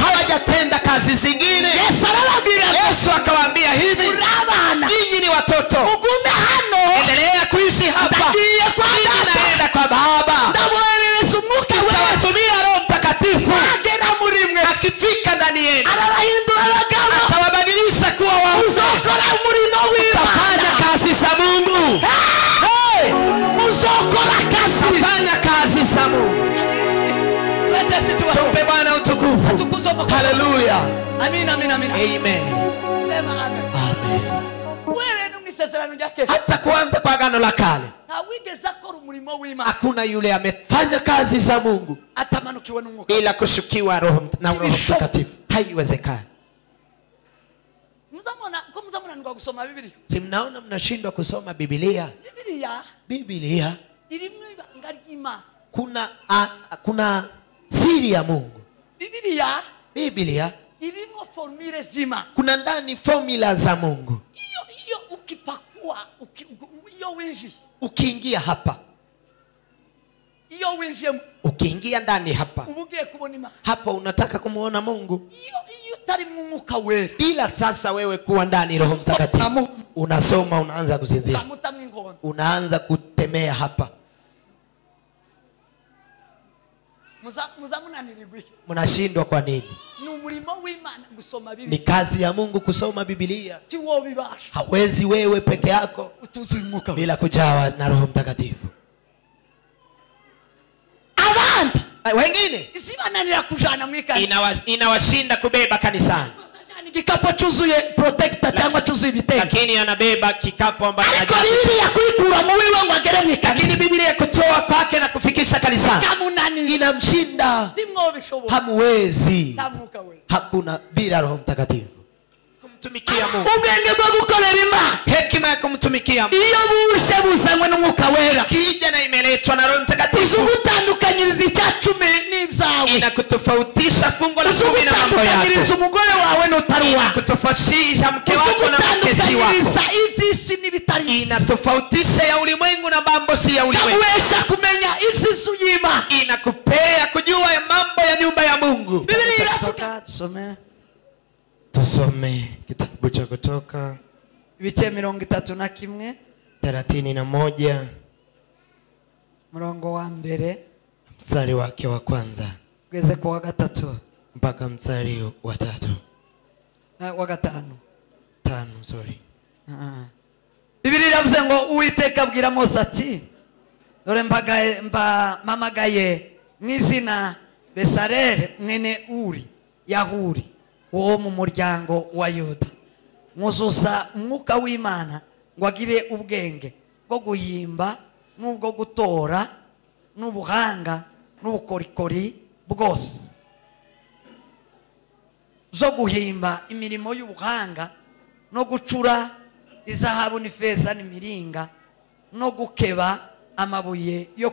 hawajatenda kazi zingine. Yesu akawaambia hivi, nyinyi ni watoto, endelea kuishi hapa, naenda kwa Baba, nitawatumia Roho Mtakatifu, akifika ndani yenu atawabadilisha kuwa waume, mtafanya kazi za Mungu. Fanya kazi za Mungu. Tumpe Bwana utukufu. Hallelujah. Amen. Amen. Sema amen. Amen. Wewe ni msesera yake. Hata kuanza kwa agano la kale hakuna yule amefanya kazi za Mungu bila kushukiwa Roho na Roho Mtakatifu. Haiwezekani. Si mnaona mnashindwa kusoma Biblia? Biblia kuna siri ya Mungu. Biblia ilimo formula zima. Kuna ndani formula za Mungu. Hiyo ukipakua hiyo winji. Ukiingia hapa. Hiyo winji ukiingia ndani hapa. Ubugiye kubonima. Hapa unataka kumuona Mungu. Hiyo tari Mungu wewe. Bila sasa wewe kuwa ndani Roho Mtakatifu. Unasoma unaanza kusinzia. Unaanza kutemea hapa. Mnashindwa kwa nini? Ni kazi ya Mungu kusoma Biblia. Hawezi wewe peke yako bila kujawa na Roho Mtakatifu. Abandi wengine inawashinda kubeba kanisani. Kikapo chuzuye protector cyangwa chuzuye ibitenge. Lakini anabeba kikapo ambacho Biblia kuikura mu wiwe ngo agere mu kanisa. Lakini Biblia kutoa kwake na kufikisha kanisani inamshinda. Hamwezi. Hakuna bila Roho Mtakatifu. Kumtumikia Mungu. Ubwenge bwo gukorera Imana. Hekima ya kumtumikia Mungu. Iyo bushe buzanywe n'Umwuka Wera. Kija na imeletwa na Roho Mtakatifu. Uzugutandukanyiriza icyacumi n'ibyawe. Inakutofautisha fungo la 10 na mambo yako. Uzugutandukanyiriza umugore wawe n'utaruwa. Inakutofautisha mke wako na mkesi wako. Ivy'isi n'ibitari. Inatofautisha ya ulimwengu na mambo si ya ulimwengu. Kamuesha kumenya ivy'isi uyima. Inakupea kujua ya mambo ya nyumba ya Mungu. Biblia iravuga tusome kitabu cha Kutoka ibice 31 31 murongo wa mbere mstari wake wa kwanza ugeze ku wa gatatu mpaka mstari wa 3 wa gatanu 5 sorry. Biblia iravuze ngo Uwiteka abwira Mose ati dore mpamagaye mwizina Besareli mwene Uri Yahuri wo mu muryango wa Yuda, muzuza Umwuka w'Imana ngo agire ubwenge bwo guhimba n'ubwo gutora n'ubuhanga n'ubukorikori bwose, zo guhimba imirimo y'ubuhanga no gucura izahabu n'ifeza n'imiringa no gukeba amabuye yo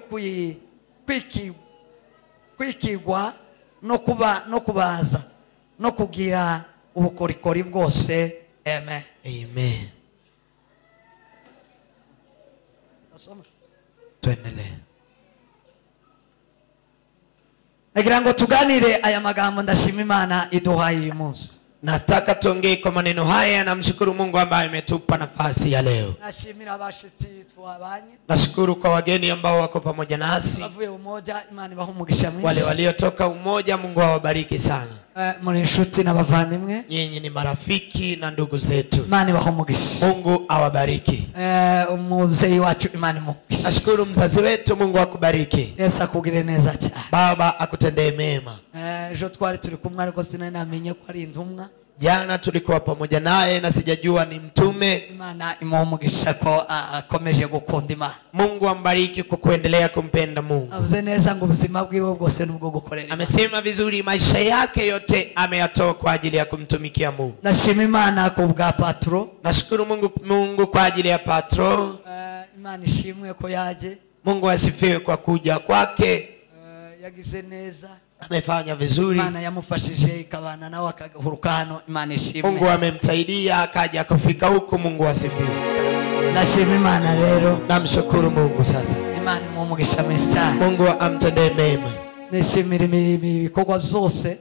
kwikigwa no kubaza no kugira ubukorikori bwose. Amen. Amen. Tuendelee. Nagira ngo tuganire aya magambo ndashima Imana iduhaye uyu munsi. Nataka tuongee kwa maneno haya na mshukuru Mungu ambaye ametupa nafasi ya leo. Nashimira abashitsi twabanye. Nashukuru kwa wageni ambao wako pamoja nasi. Bavuye umoja, Imana ibahumugisha mwinshi. Wale waliotoka umoja, Mungu awabariki sana. Muri inshuti n'abavandimwe. Nyinyi ni marafiki na ndugu zetu. Imana ibahumugisha. Mungu awabariki. Umubyeyi wacu Imana imugisha. Nashukuru mzazi wetu, Mungu akubariki. Yesu akugire neza cyane. Baba akutendee mema. Jo twari turi kumwe ariko sinamenye ko ari intumwa. Jana tulikuwa pamoja naye na sijajua ni mtume. Imana imugisha ko akomeje gukunda Imana. Mungu ambariki kwa kuendelea kumpenda Mungu. Avuze neza ngo ubuzima bwiwe bwose nubwo gukorera. Amesema vizuri, maisha yake yote ameyatoa kwa ajili ya kumtumikia Mungu. Nashima Imana kwa bwa Patro. Nashukuru Mungu kwa ajili ya Patro. Imana ishimwe ko yaje. Mungu asifiwe kwa kuja kwake. Yagize neza. Amefanya vizuri. Imana yamufashije ikabana nawe akahuruka hano. Imana ishimwe. Mungu amemsaidia akaja kufika huko. Mungu asifiwe. Nashima Imana rero. Namshukuru Mungu sasa. Imana imugisha mwinshi cyane. Mungu amtendee mema. nishimira ibikorwa byose.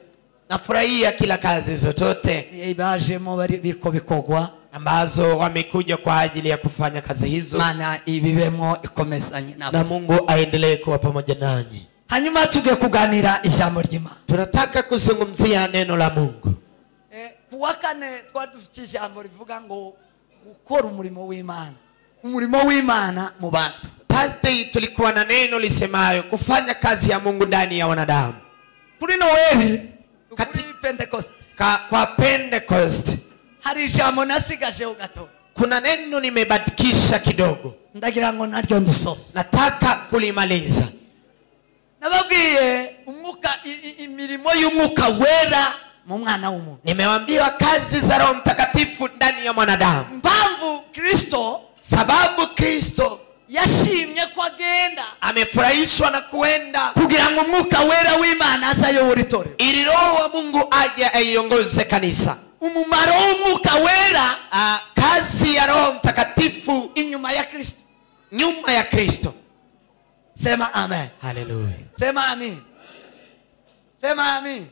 Nafurahia kila kazi zote ibajemo bari biko bikogwa ambazo wamekuja kwa ajili ya kufanya kazi hizo. Mana ibibemo ikomezanye nabo. Na Mungu aendelee kuwa pamoja nanyi. Hanyuma tuge kuganira ijambo ry'Imana. Tunataka kuzungumzia neno la Mungu. Kuwakane twadufite ijambo rivuga ngo gukora umurimo w'Imana. Umurimo w'Imana mu bantu. Thursday tulikuwa na neno lisemayo kufanya kazi ya Mungu ndani ya wanadamu. Kuri Noeli, kuri Pentecost. Kwa Pentecost hari ijambo nasigaje ugato. Kuna neno nimebadikisha kidogo. Ndagira ngo naryo ndusoze. Nataka kulimaliza. Nababwiye umwuka imirimo y'umwuka wera mu mwana w'umuntu. Nimewaambia kazi za Roho Mtakatifu ndani ya mwanadamu. Mpamvu Kristo, sababu Kristo yashimye ko agenda, amefurahishwa na kuenda kugira ngo umwuka wera w'Imana azayobore itorero, ili Roho wa Mungu aje aiongoze kanisa. Umumaro w'umwuka wera, kazi ya Roho Mtakatifu inyuma ya Kristo, nyuma ya Kristo. Sema amen. Hallelujah. Sema amen. Sema amen.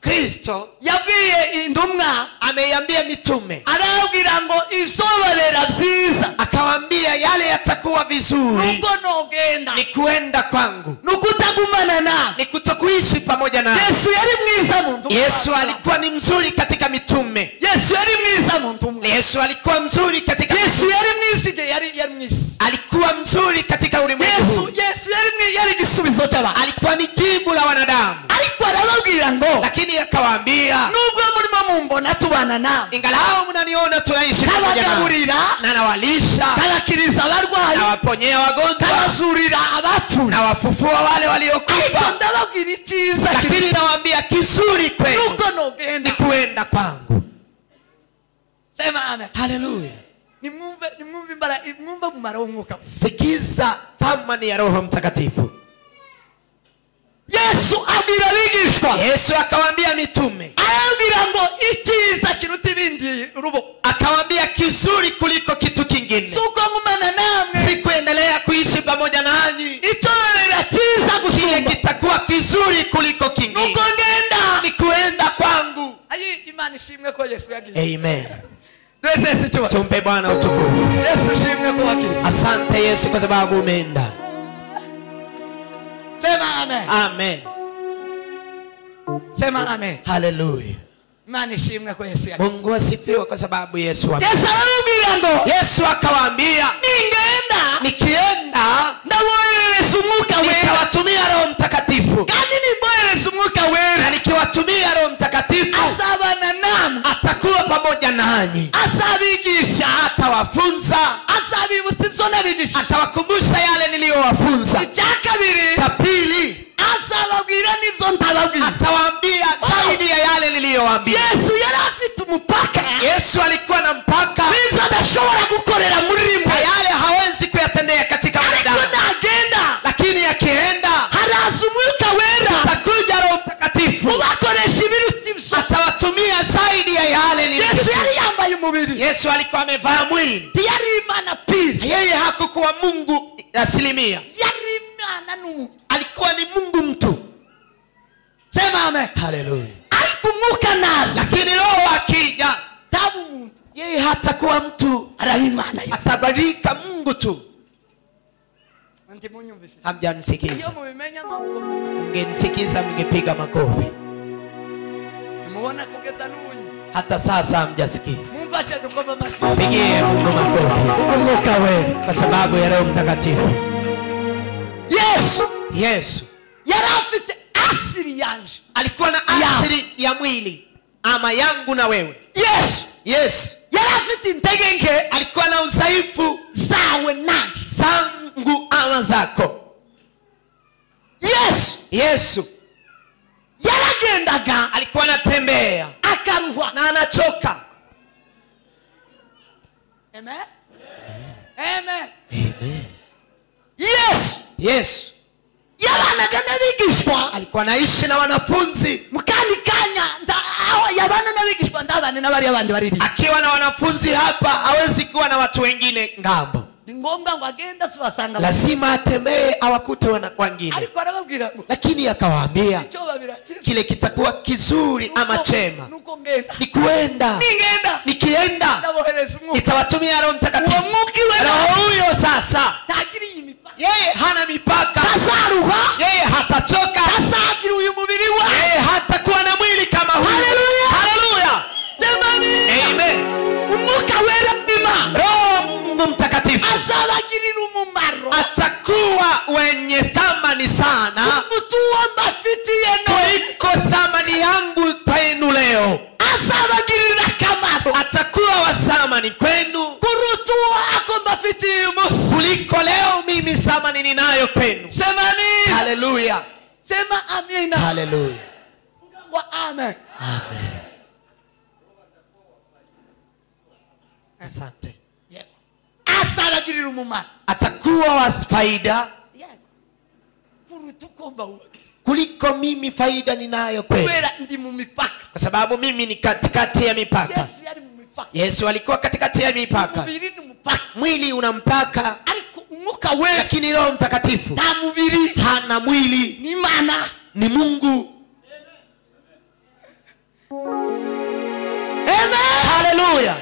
Kristo yabwiye indumwa, ameiambia mitume, arabwira ngo isoborera byiza, akawaambia yale yatakuwa vizuri nuko nogenda, ni kuenda kwangu, nukutagumana na, ni kutokuishi pamoja na. Yesu yari mwiza mu ndumwa. Yesu alikuwa ni mzuri katika mitume. Yesu yari mwiza mu ndumwa. Yesu alikuwa mzuri katika Yesu yari mwisige, yari mwisi. Alikuwa mzuri katika ulimwengu. Yesu yari gisubizo cy'abantu. Alikuwa ni jibu la wanadamu. Alikuwa arababwira ngo, lakini akawaambia, nubwo murimo mumbona tubana na, ingalao mnaniona tunaishi pamoja na, na nawalisha, kalakiriza abarwayi, na waponyea wagonjwa, kalazurira abafu, na wafufua wale waliokufa. Ndababwira icyiza, lakini nawaambia kizuri kwenu nuko nogenda, ni kuenda kwangu. Sema amen. Hallelujah. Nimwumve mumaro w'umwuka. Sikiza thamani ya Roho Mtakatifu. Yesu abwira abigishwa, Yesu akawaambia mitume, arabwira ngo icyiza kiruta ibindi rubo, akawaambia kizuri kuliko kitu kingine, suko ngumana namwe, si kuendelea kuishi pamoja nanyi, itorera cyiza gusumba, kitakuwa kizuri kuliko kingine, nuko ngenda, ni kuenda kwangu. Ayi, Imana ishimwe ko Yesu yagiye. Amen. Tumpe Bwana utukufu. Yesu shimwe kwa haki. Asante Yesu kwa sababu umeenda. Sema amen. Amen. Sema amen. Hallelujah. Imani shimwe kwa Yesu. Mungu asifiwe kwa sababu Yesu ameenda. Yesu alimwambia, Yesu akawaambia, nikienda ndawohereza umwuka wera, nitawatumia Roho Mtakatifu. Kandi nimbohereza umwuka wera, na nikiwatumia Roho Mtakatifu, azabana namwe, atakuwa pamoja nanyi, azabigisha, atawafunza, azabibutsa ibyo nabigisha, atawakumbusha yale niliyowafunza. Icyakabiri, cha pili, azababwira n'ibyo ntababwira, atawaambia zaidi ya yale niliyowaambia. Yesu yari afite umupaka. Yesu alikuwa na mpaka n'ibyo adashobora gukorera muri rimwe, yale hawezi kuyatendea katika wanadamu. Lakini akienda, haraza umwuka wera, atakuja Roho Mtakatifu, ubakoresha ibiruta ibyo, atawatumia zaidi ya yale niliyowaambia. Yesu yari yambaye umubiri. Yesu alikuwa amevaa mwili. Yari Imana pili. Yeye hakukuwa Mungu asilimia. Yari Imana n'umuntu. Alikuwa ni Mungu mtu. Sema amen. Hallelujah. Ariko umwuka naza, lakini Roho akija, tabu Mungu, yeye hatakuwa mtu, araba Imana, atabadilika Mungu tu. Antimunyumvise. Hamjanisikiza. Iyo mubimenya mabugo. Mngenisikiza mngepiga makofi. Muona kugeza n'ubunyi. Hata sasa hamjasikia. Mumfashe dukoma masimu. Pigie Mungu makofi. Umwuka wera, kwa sababu ya Roho Mtakatifu. Yesu yari afite asili yanje. Alikuwa na asili ya mwili ama yangu na wewe. Yesu yari afite intege nke. Alikuwa na udhaifu zawe nange, zangu ama zako. Yesu yaragendaga, alikuwa anatembea akaruha na anachoka. Amen. Amen. Amen. Yesu yabanaga n'abigishwa, alikuwa anaishi na wanafunzi. Mukandi kanya yabana n'abigishwa ndabane n'abari abandi bariri. Akiwa na wanafunzi hapa hawezi kuwa na watu wengine ngambo. ni ngombwa ngo agenda subasanga, lazima atembee awakute wengine. ariko arababwira Lakini akawaambia icyo babira kile kitakuwa kizuri ama chema nuko ngenda, ni kuenda, nikienda nitawatumia Roho Mtakatifu. Roho huyo sasa tagiri imipaka, yeye hana mipaka, tazaruha, yeye hatachoka, tazagira uyu mubiri wa, yeye hatakuwa na mwili kama huyo. Haleluya, haleluya, semani, amen. Umwuka wera bima, Roho Mungu Mtakatifu azabagirira umumaro, atakuwa wenye thamani sana mutuwa mbafitiye no, kuliko thamani yangu kwenu leo. azabagirira kamaro, atakuwa wa thamani kwenu kurutuwa ako mbafitiye umunsi, kuliko leo mimi thamani ninayo kwenu. semani, Haleluya, sema amina, haleluya, wa amen, amen. Asante. azabagirira umumaro, Atakuwa wa faida kurutukomba ubagirira, kuliko mimi faida ninayo kwenu, kubera ndi mu mipaka, kwa sababu mimi ni katikati ya mipaka. Yesu yari mu mipaka, Yesu alikuwa katikati ya mipaka. umubiri ni mupaka, Mwili una mpaka, ariko umwuka wera, lakini Roho Mtakatifu nta mubiri, hana mwili, ni Imana, ni Mungu. amen, Haleluya.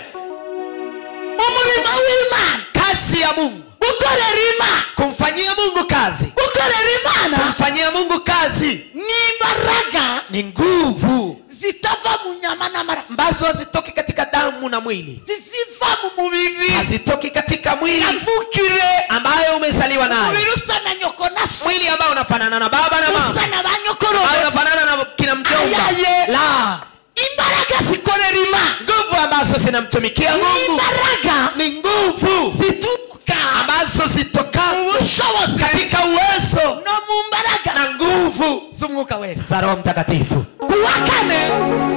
umurimo w'Imana, Kazi ya Mungu, ukorera Imana, kumfanyia Mungu kazi, ukorera Imana kumfanyia Mungu kazi ni imbaraga ni nguvu zitava mu nyama n'amaraso, ambazo hazitoki katika damu na mwili, ziziva mu mubiri, hazitoki katika mwili yavukire ambayo umezaliwa nayo, umubiri usa na nyoko na so, mwili ambao unafanana na baba na mama, usa na ba ambao nyokorobe, unafanana na kina mjomba. Ayaye. La, imbaraga zikorera Imana, nguvu ambazo zinamtumikia Mungu imbaraga ni nguvu zituruka ambazo zitoka mu bushobozi katika uwezo no mu mbaraga na nguvu z'umwuka wera. za Roho Mtakatifu. Kuwa kane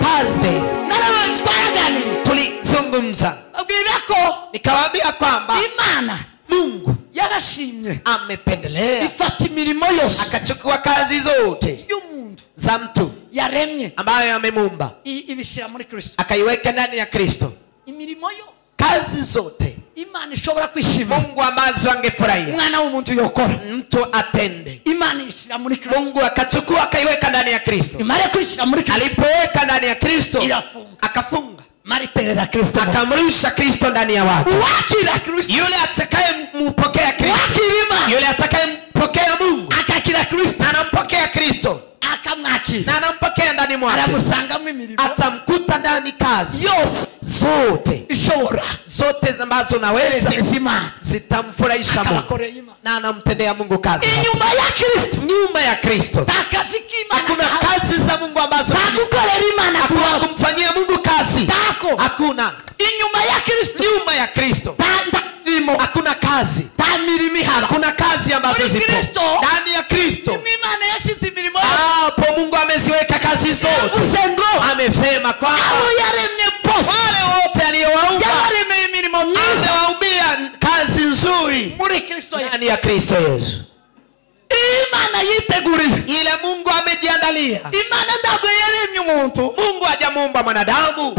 Thursday narabantu twaraganiriye, tulizungumza, abwira ko nikawaambia kwamba Imana Mungu yarashimye amependelea ifata imirimo yose akachukua kazi zote y'umuntu za mtu yaremye ambayo amemumba ibishira muri Kristo, akaiweka ndani ya Kristo. imirimo yo Kazi zote Imana ishobora kwishima Mungu ambazo angefurahia umwana w'umuntu yokora, mtu atende, Imana ishira muri Kristo, Mungu akachukua akaiweka ndani ya Kristo. imare kwishira muri Kristo, Alipoweka ndani ya Kristo irafunga, akafunga, mariterera Kristo, akamrusha Kristo ndani ya watu. wakira Kristo, Yule atakayempokea Kristo, wakira Imana, yule atakayempokea Mungu akakira Kristo, na anampokea Kristo akamwakira, na anampokea ndani mwake, aramusangamo imirimo atamkuta ndani kazi yose zote ishobora zote ambazo naweza Imana, zitamfurahisha Mungu akabakorera Imana. na anamtendea Mungu kazi. Inyuma ya Kristo Nyuma ya Kristo takazi k'Imana, hakuna kazi za Mungu ambazo tagukorera Imana hakuna kubaho kumfanyia Mungu kazi, tako. hakuna. Inyuma ya Kristo Nyuma ya Kristo mirimo, hakuna kazi, ta mirimo ihaba, hakuna kazi ambazo Muri zipo Kristo, ndani ya Kristo. Imana yashyize imirimo Hapo Mungu ameziweka kazi zote. yavuze ngo Amesema kwamba abo yaremye bose wale wote aliowaumba yaremeye imirimo myiza amewaumbia kazi nzuri muri Kristo Yesu. ndani ya Kristo Yesu. Imana yiteguriye, Ile Mungu amejiandalia. Imana ntabwo yaremye umuntu Mungu hajamuumba mwanadamu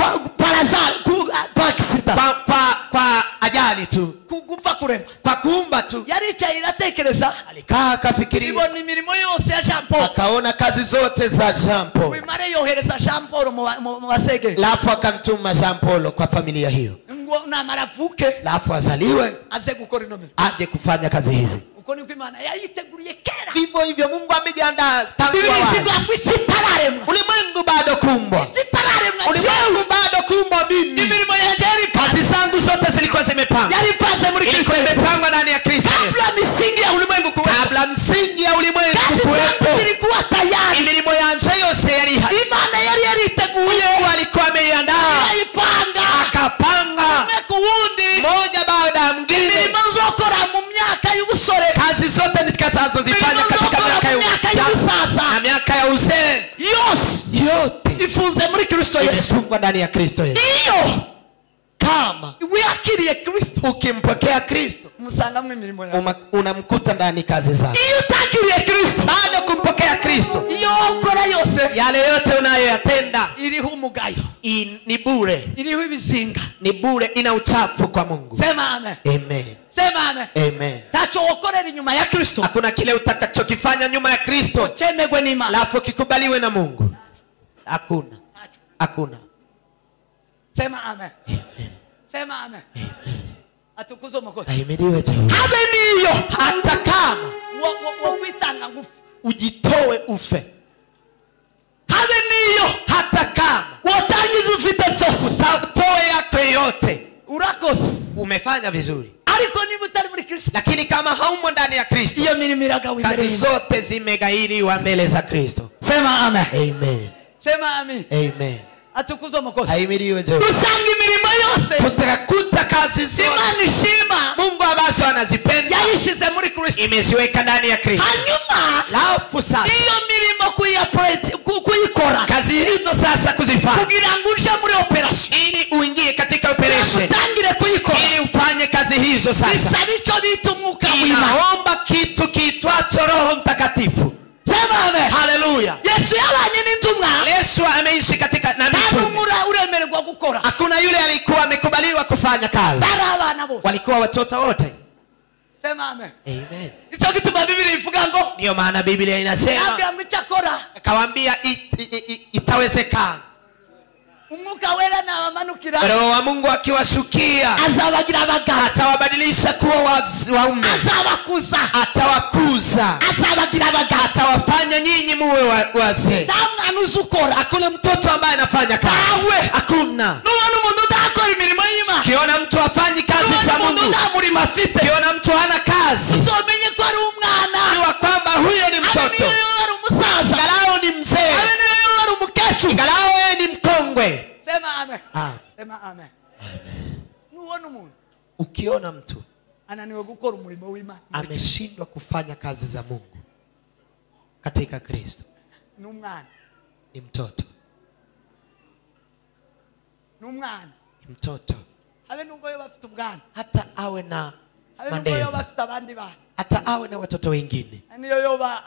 kwa ajali tu, kugufa kurema, kwa kuumba tu. yaricaye iratekereza, Alikaa akafikiria, ibona imirimo yose ya Jean Paul, akaona kazi zote za Jean Paul, wimare yohereza Jean Paul mu basege, alafu akamtuma Jean Paul kwa familia hiyo, ngo namara avuke alafu azaliwe aze gukora ino mirimo. aje kufanya kazi hizi. Uko niko Imana yayiteguriye kera. Vivyo hivyo Mungu amejiandaa tangu Biblia awali. isivuga ngo isi itararemwa, Ulimwengu bado kuumbwa, isi itararemwa, ulimwengu bado kuumbwa. Mimi imirimo yanjye kazi zangu zote zilikuwa zimepangwa, yaripanze muri Kristo ilikuwa Yesu. imepangwa ndani ya Kristo Yesu. Kabla misingi ya ulimwengu kuwepo, Kabla msingi ya ulimwengu kazi kuwepo, zangu zilikuwa tayari. imirimo yanje yose yari ihari. Imana yari yariteguye, Mungu alikuwa ameiandaa, ayipanga akapanga umwe ku wundi, moja baada ya mwingine. imirimo nzokora mu myaka y'ubusore, Kazi zote nitakazozifanya imirimo katika nzokora miaka mu myaka y'ubusaza, na miaka ya uzee, yose yote ifunze muri Kristo Yesu. imefungwa ndani ya Kristo Yesu. Iyo Kama wiyakiriye Kristo, ukimpokea Kristo, musangamo imirimo yawe. unamkuta ndani kazi zake. Iyo utakiriye Kristo, Bado kumpokea Kristo, iyo ukora yose yale yote unayoyatenda iriho umugayo, ni bure, iriho ibizinga. ni bure, ina uchafu kwa Mungu. Sema amen, Amen. sema amen. nyuma ya Kristo. Hakuna kile utakachokifanya nyuma ya Kristo chemegwe n'Imana alafu kikubaliwe na Mungu. Hakuna. Hakuna. Sema amen. Sema amen. Atukuzwe Mwokozi. Ahimidiwe Jehova. Habe niyo Hata kama witanga ngufu ujitoe ufe. Habe niyo Hata kama watangiza ufite byose utoe yako yote. Urakoze. Umefanya vizuri. Ariko niba utari muri Kristo. Lakini kama haumo ndani ya Kristo, iyo mirimo iragawa imbere. Kazi zote zimegairiwa mbele za Kristo. Sema amen. Amen. Sema amen. Amen. Atukuzwe Mwokozi. Ahimidiwe Jehova. Dusanga imirimo yose. Tutakuta kazi zote Imana ishima Mungu ambazo anazipenda yayishize muri Kristo. imeziweka ndani ya Kristo. Hanyuma Alafu sasa iyo mirimo kuyikora. Kazi hizo sasa kuzifanya. Kugira ngo uje muri operation. Ili uingie katika operation. Utangire kuyikora. Ili ufanye kazi hizo sasa. Bisa bicho bitu Mwuka w'Imana. Naomba kitu kiitwacho Roho Mtakatifu. Sema amen. Haleluya. Yesu yabanye n'intumwa. Yesu ameishi katika na mitume. Uremererwa gukora. Hakuna yule alikuwa amekubaliwa kufanya kazi. Barabana bo. Walikuwa watoto wote. Sema amen. Amen. Icyo gituma Biblia ivuga ngo. Ndio maana Biblia inasema. Ambia mchakora. Akawaambia itawezekana. Umwuka wera na wamanukira. Roho wa Mungu akiwashukia. Azabagira abagabo. Atawabadilisha kuwa waume. Azabakuza. Atawakuza. Azabagira abagabo. Atawafanya nyinyi muwe wazee. Tamwana uzukora. Hakuna mtoto ambaye anafanya kazi. Hakuna. Nuwana umuntu udakora imirimo y'Imana. Kiona mtu afanyi kazi za Mungu. Kiona mtu hana kazi. Uzomenye ko ari umwana. Jua kwamba huyo ni mtoto. Ari umusaza. Galao ni mzee. Ari umukecuru. Galao ni mkongwe. Sema amen. Amen. Sema amen. Nuwana umuntu. Ukiona mtu ananiwe gukora umurimo w'Imana ameshindwa kufanya kazi za Mungu katika Kristo, n'umwana ni mtoto. N'umwana ni mtoto. habe nubwo yo bafite ubwana, hata awe na mandevu, yo bafite abandi bana, hata awe na watoto wengine, niyo yoba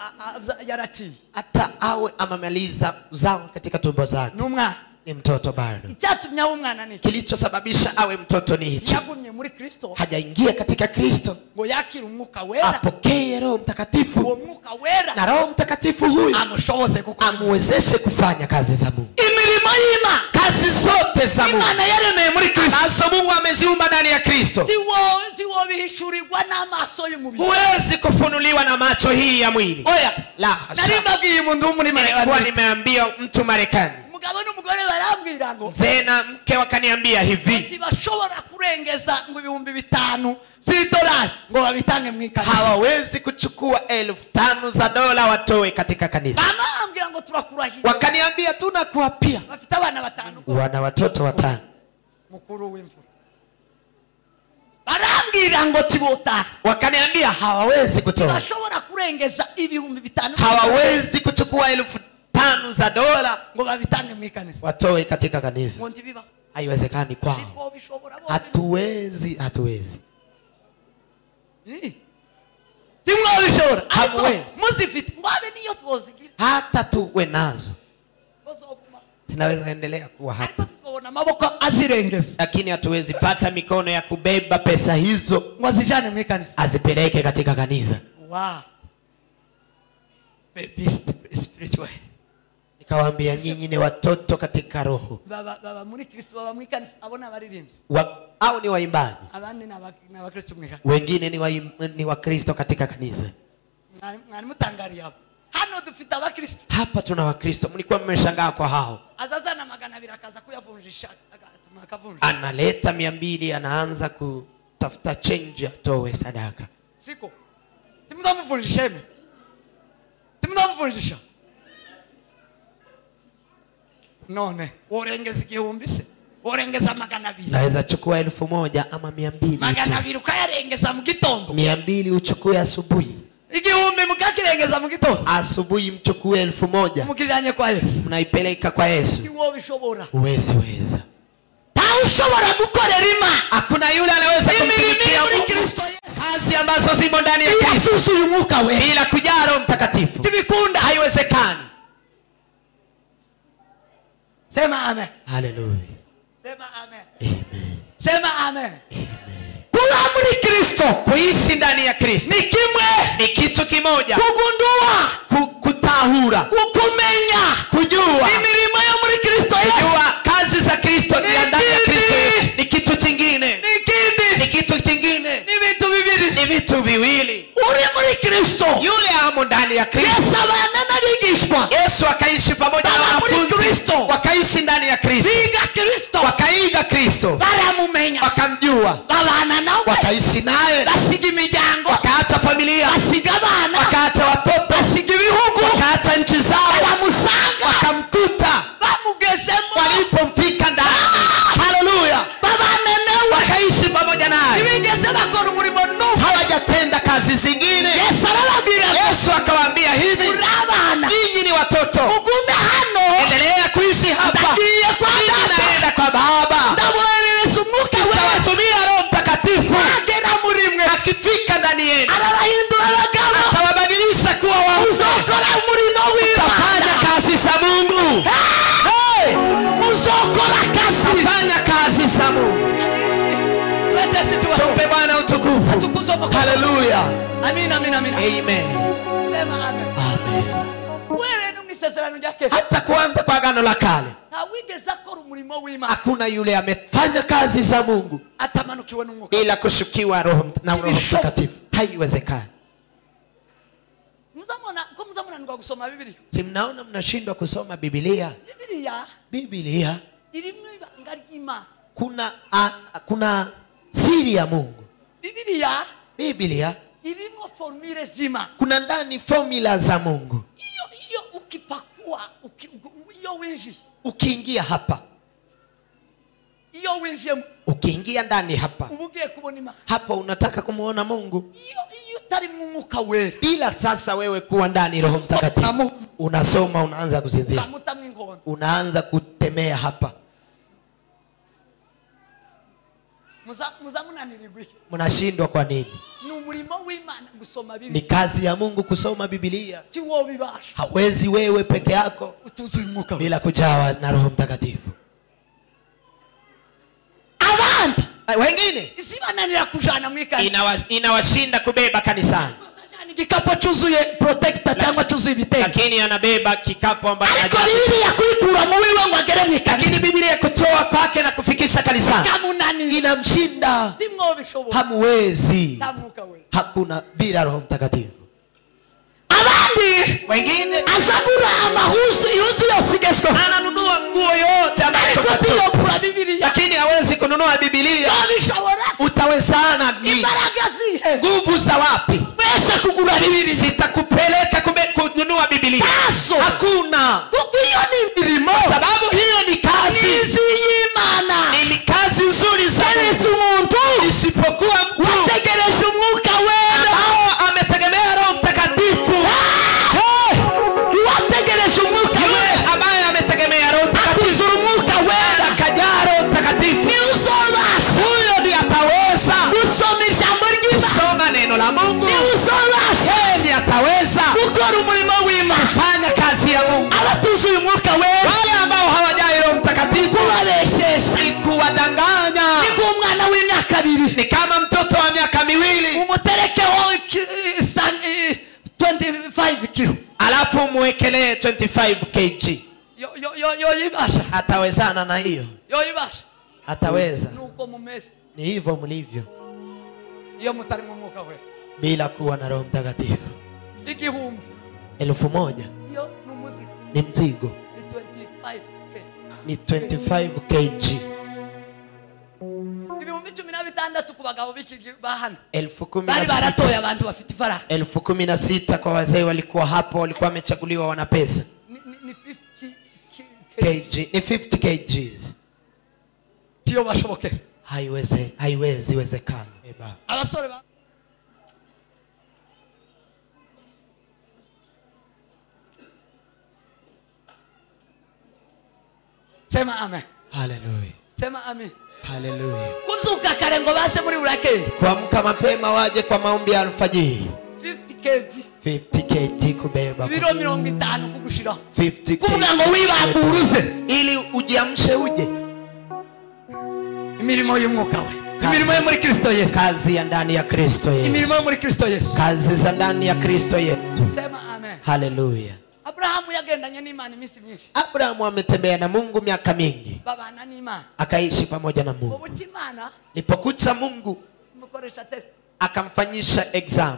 yarati, hata awe amamaliza uzao katika tumbo zake, n'umwana ni mtoto bado. Icyatumye umwana ni kilichosababisha awe mtoto ni hicho. yagumye muri Kristo, hajaingia katika Kristo ngo yakire umwuka wera, apokee Roho Mtakatifu. uwo mwuka wera na Roho Mtakatifu huyu amushoboze gukora, amwezeshe kufanya kazi za Mungu. imirimo y'Imana, kazi zote za Mungu Imana yaremeye muri Kristo, nazo Mungu ameziumba ndani ya Kristo. Tiwo bihishurirwa n'amaso y'umubiri, huwezi kufunuliwa na macho hii ya mwili. Oya, la narimbabwiye umuntu muri Marekani, nimeambia mtu Marekani, umugabo n'umugore barambwira ngo, mzee na mke wakaniambia hivi, bashobora kurengeza ngo $5,000 $10 ngo babitange mu ikanisa, hawawezi kuchukua $5,000 watoe katika kanisa. Bamambwira ngo turakurahiye, wakaniambia tunakuapia, bafite abana 5, wana watoto 5, mukuru w'imfura, barambwira ngo tibota, wakaniambia hawawezi kutoa, bashobora kurengeza $5,000, hawawezi kuchukua $5,000 ngo babitange mu ikanisa, watoe katika kanisa. ngo ndibiba, haiwezekani kwao. Hatuwezi. Timwabishobora, hamwezi. Muzifite ngwabe niyo twozigira, hata tuwe nazo tunaweza endelea kuwa hapa, tukaona maboko azirengeza, lakini hatuwezi pata mikono ya kubeba pesa hizo ngwazijane mu ikanisa, azipeleke katika kanisa. Wow. Baby spiritual. Nikawaambia nyinyi ni watoto katika roho. Baba muri Kristo, baba mu ikanisa, abona baririmbyi, au ni waimbaji, abandi na bakristo mu ikanisa, wengine ni wa Kristo katika kanisa. Mwari mutangariye hapo. Hano dufite abakristo, hapa tuna wakristo. Mlikuwa mmeshangaa kwa hao. Azaza na $200 akaza kuyavunjisha, akavunja, analeta 200, anaanza kutafuta change atoe sadaka. Siko timuzamuvunjisha, timuzamuvunjisha none urengeza 1,000 se, urengeza $200, naweza chukua 1,000 ama 200. $200 ukayarengeza mu gitondo, 200 uchukue asubuhi, 1,000 mukakirengeza mu gitondo, asubuhi mchukue 1,000 mukijanye kwa Yesu, mnaipeleka kwa Yesu. Tiwo bishobora, uwezi weza. ushobora gukorera Imana, hakuna yule anaweza kumtumikia Mungu kazi ambazo zimo ndani ya Kristo bila kujaa Roho Mtakatifu. Tibikunda, haiwezekani. Sema amen. Hallelujah. Sema amen. Amen. Sema amen. Amen. Kuwa muri Kristo, kuishi ndani ya Kristo ni kimwe, ni kitu kimoja. kugundua, Kutahura, kumenya, kujua imirimo yo muri Kristo Yesu, kujua kazi za Kristo ndani ya Kristo Yesu ni kitu kingine. Ni kitu kingine, ni vitu viwili, ni vitu viwili. uri muri Kristo, Yule amo ndani ya Kristo. Yesu abana n'abigishwa, Yesu akaishi pamoja na wanafunzi, wakaishi ndani ya Kristo, biga Kristo, wakaiga Kristo, baramumenya, wakamjua, babana nawe, wakaishi naye, basiga imiryango, wakaacha familia, basiga abana, wakaacha watoto, basiga ibihugu, wakaacha nchi zao, baramusanga, wakamkuta bamugezemo, walipomfika ndani. Haleluya! babana nawe, wakaishi pamoja naye, ntibigeze bakora umurimo n'umwe, hawajatenda kazi zingine. Yesu arababwira, Yesu akawaambia hivi, urabana, nyinyi ni watoto, ugume hano, endelea kuishi hapa, ndagiye kwa Data, naenda kwa Baba, ndaboherereza umwuka wewe, nitawatumia Roho Mtakatifu, agera muri mwe, akifika ndani yenu arabahindura abagabo, atawabadilisha kuwa waume, muzokora umurimo mtafanya w'Imana, kazi za Mungu. Hey! muzokora kazi, Mtafanya kazi za Mungu. Tumpe Bwana utukufu. Haleluya. Amina, amina, amina. Amen. Sema amen. Amen. Wewe ni mwisezerano ryake. Hata kuanza kwa Agano la Kale Ntawigeze akora umurimo w'Imana, hakuna yule amefanya kazi za Mungu atamanukiwe n'umwuka bila kushukiwa Roho Mtakatifu. Haiwezekani. muzamuna gusoma Biblia. Si mnaona mnashindwa kusoma Biblia? Biblia irimwe ibanga ry'Imana. Kuna siri ya Mungu. Biblia irimo formula zima. Kuna ndani formula za Mungu. Hiyo ukipakua, hiyo winji, ukiingia hapa, hiyo winji, ukiingia ndani hapa, ubugiye kubona Imana, hapo unataka kumuona Mungu. Hiyo tari mu mwuka wewe, bila sasa wewe kuwa ndani Roho Mtakatifu, unasoma, unaanza kusinzia, unaanza kutemea hapa. Muzamunanirigwe, mnashindwa kwa nini? Ni umurimo w'Imana gusoma Biblia. Ni kazi ya Mungu kusoma Biblia. Tiwo bibasha. Hawezi wewe peke yako utuzimuka bila kujawa na Roho Mtakatifu. Abandi wengine isibananira kujana mwika, inawashinda kubeba kanisani. Kikapo chuzuye protector cyangwa chuzuye ibitego, lakini anabeba kikapo ambacho ariko Biblia kuikura mu wiwe ngo agere mwika, lakini Biblia kutoa kwake na kufikisha kanisani inamshinda. Hamwezi, hakuna bila Roho Mtakatifu. Abandi wengine azagura amahuzu yuzu yosigeshwa, ananunua nguo yote ambayo kura Biblia, lakini hawezi kununua Biblia. Utawezana ni nguvu za wapi? Pesa kugura Biblia zitakupeleka kununua Biblia? Hakuna. Hiyo ni mirimo, sababu hiyo ni kazi y'Imana, ni kazi nzuri za Mungu. Isipokuwa mtu wategereje umwuka wewe ambao ametegemea Roho Mtakatifu, wategereje umwuka wewe ambaye ametegemea Roho Mtakatifu, umwuka wewe akajaa Roho Mtakatifu, ni uzobasha, huyo ndiye ataweza kusoma ijambo ry'Imana, kusoma neno la Mungu, ni uzobasha, yeye ndiye ataweza gukora umurimo w'Imana, kufanya kazi ya Mungu. abatuzuye umwuka wewe, wale ambao hawajai Roho Mtakatifu, kubabeshesha, ni kuwadanganya, ni kumwana w'imyaka 2, ni kama mtoto wa miaka 2 umutereke wa 25 kilo, alafu muwekelee 25 kg. yo ibasha, atawezana na hiyo? yo ibasha, ataweza? nuko mumeze, ni hivyo mlivyo, iyo mutari mu mwuka wewe, bila kuwa na Roho Mtakatifu. 1000 yo ni mzigo, ni 25 kg. Ibihumbi 16 ku bagabo b'iki bahana, 16,000 abantu bafite faranga, 16,000 kwa wazee walikuwa hapo, walikuwa wamechaguliwa, wana pesa. Ni 50 kg, ni 50 kgs. Tio bashobokera, haiwezi wezekana. Abasore sema amen. Hallelujah. Sema amen. Hallelujah. Kuzuka kare ngo base muri burake, kuamka mapema waje kwa maombi ya alfajiri. 50 kg kubeba, ibiro 50 kugushira 50 kg, kuvuga ngo wibamburuze ili ujiamshe uje. imirimo y'umwuka we imirimo yo muri Kristo Yesu, kazi ya ndani ya Kristo Yesu, imirimo yo muri Kristo Yesu, kazi za ndani ya Kristo Yesu. Sema amen. Haleluya. Abrahamu yagendanye n'Imana iminsi myinshi. Abrahamu ametembea na Mungu miaka mingi, babana n'Imana, akaishi pamoja na Mungu. ubuti Imana Lipokucha Mungu mukoresha test, akamfanyisha exam.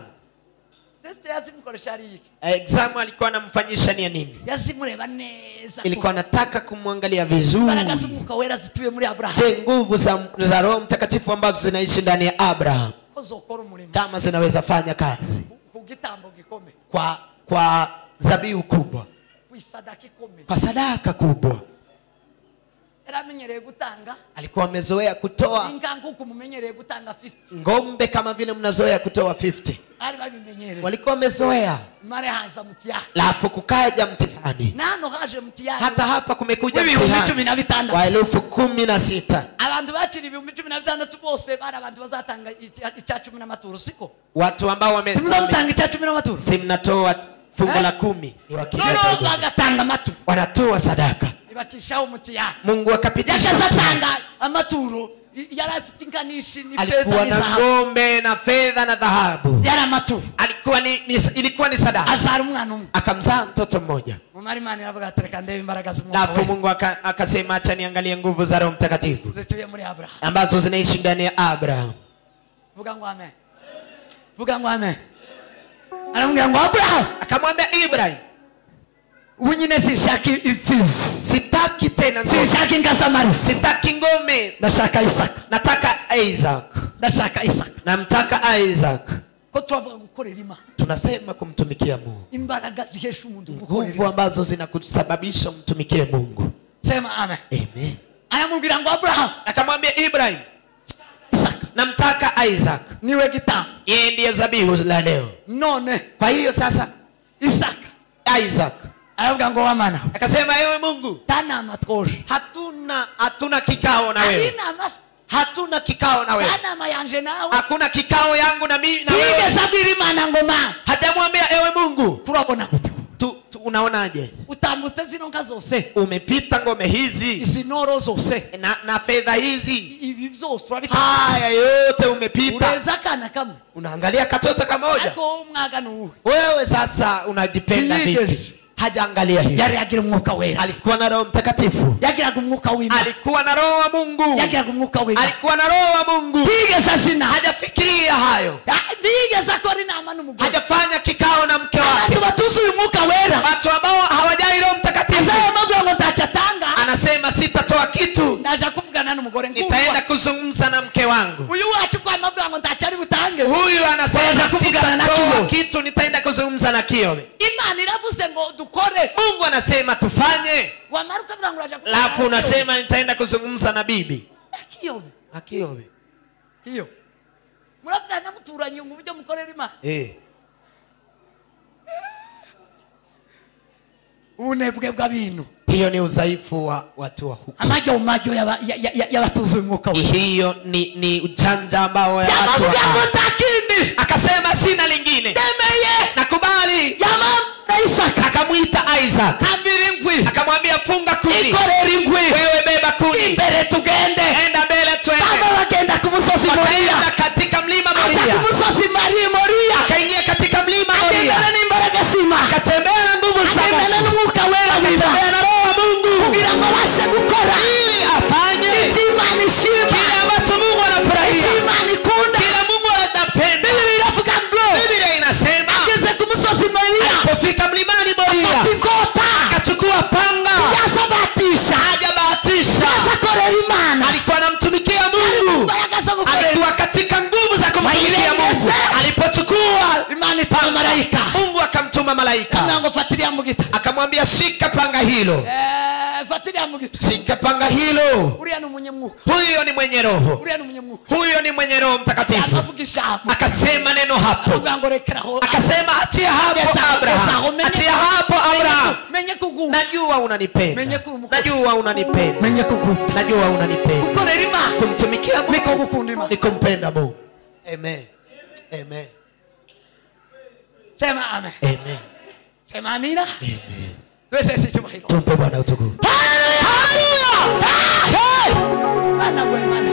test yazimukoresha ari iki? Exam alikuwa anamfanyisha ni nini? Yazimureba neza, Ilikuwa anataka kumwangalia vizuri. baraka z'Umwuka Wera zituye muri Abrahamu. Je, nguvu za Roho Mtakatifu ambazo zinaishi ndani ya Abraham Uzokora umurimo kama zinaweza fanya kazi ku gitambo gikome, kwa dhabihu kubwa, kwisadaka ikome. kwa sadaka kubwa. Yaramenyereye gutanga, Alikuwa amezoea kutoa inka nkuko mumenyereye gutanga 50. ngombe kama vile mnazoea kutoa 50. Ari babimenyereye. Walikuwa wamezoea. Mare haza mtihani. Alafu kukaja mtihani. Nano haje mtihani. Hata hapa kumekuja mtihani mtihani wa 16,000. Abantu bakiri 16,000 bose bari abantu bazatanga icya 10 n'amaturo siko. Watu ambao wamezatanga icya 10 n'amaturo. Si mnatoa fungu la 10. No, bagatanga maturo. Wanatoa sadaka. Ibatisha umtihani. Mungu akapitisha. Yakazatanga amaturo. Yari afite inkanishi ni pesa alikuwa ni na dhahabu. ngombe na fedha na dhahabu. Yari amaturo. Ilikuwa ni sadaka. Azara umwana umwe. Akamzaa mtoto mmoja. Mumarimani iravuga atereka ndebe imbaraga z'Umwuka. Alafu Mungu akasema acha niangalie nguvu za Roho Mtakatifu zituye muri Abraham, ambazo zinaishi ndani ya Abraham. Vuga ngo amen. Vuga ngo amen. Anamwambia ngo Abraham, akamwambia Ibrahim, unyine sishaki ifizi, sitaki tena ngome, sishaki ngasamari, sitaki ngome, nashaka Isaac, nataka Isaac, nashaka Isaac, namtaka Isaac. Ko tuvuga gukorera Imana, tunasema kumtumikia Mungu, imbaraga zihesha umuntu nguvu ambazo zinakusababisha mtumikie Mungu. Sema amen. Amen. Anamwambia ngo Abraham, akamwambia Ibrahim, Isaac, namtaka Isaac, niwe gitambo, yeye ndiye dhabihu la leo. None kwa hiyo sasa Isaac aravuga ngo wamana, akasema ewe Mungu, tana matosha, hatuna kikao na wewe, hatuna kikao na wewe, hakuna kikao yangu na mimi na wewe. Sabiri mana ngoma, hatamwambia ewe Mungu, kurabona unaonaje? Utambutse zino nka zose, umepita ngome hizi, izinoro zose na fedha hizi, ibi byose urabita, haya yote umepita, ureza kana kamwe, unaangalia katoto kamoja, ako umwaga nuwe wewe. Sasa unajipenda vipi? Hajaangalia hiyo. Yari agira Umwuka Wera, alikuwa na Roho Mtakatifu, yagira Umwuka w'Imana, alikuwa na Roho wa Mungu, yagira Umwuka w'Imana, alikuwa na Roho wa Mungu. Tige sasa hajafikiria hayo, tige sakori na amani Mungu, hajafanya kikao na mke wake. Watu watusu Umwuka Wera, watu ambao hawajai Roho Mtakatifu. Sasa mambo mtachatanga, anasema sitatoa kitu, ndaja kuvugana n'umugore, nitaenda kuzungumza na mke wangu. Huyu watu kwa mambo mtachari butange, huyu anasema sitatoa kitu, nitaenda kuzungumza na Kiyobe. Imani iravuze ngo dukore, Mungu anasema tufanye, wamaruka vyangu, alafu unasema nitaenda kuzungumza na bibi Kiyobe. Hiyo murabwa na muturanye ngo byo mukorera Imana. Unebwe bw'abintu, hiyo ni udhaifu wa watu wa huko. Amajo y'abatuzi Umwuka Wera, hiyo ni ujanja ambao watu akasema sina lingine, nakubali. Isaac akamwita Isaac, akamwambia funga kuni, wewe beba kuni, mbele tugende, enda mbele twende. Kama wakaenda kumusosi Moria, katika mlima Moria, kumusosi Moria, akaingia katika mlima Moria, akatembea na nguvu sana, akatembea na Umwuka Wera, akatembea na Roho wa Mungu, kugira ngo abashe gukora, ili afanye imani shima, kile ambacho Mungu anafurahia, imani kunda, kile Mungu anapenda. Biblia inafuka bro, Biblia inasema akeze kumusosi Moria, alipofika mlimani Moria, akachukua panga, hajabahatisha, alikuwa anamtumikia Mungu, alikuwa katika nguvu za kumtumikia Mungu. Alipochukua imani pa malaika, Mungu akamtuma malaika, akamwambia shika panga hilo, shika panga hilo. Huyo ni mwenye roho, huyo ni mwenye Roho Mtakatifu. Akasema neno hapo, akasema achia hapo Abraham, achia hapo Abraham, najua unanipenda, najua unanipenda, najua unanipenda. Kumtumikia Mungu ni kumpenda Mungu. Amen. Amen. Sema amen. Amen. Sema amina. Amen. Wewe sisi tumhilo. Tumpe Bwana utukufu. Haleluya. Bwana wewe,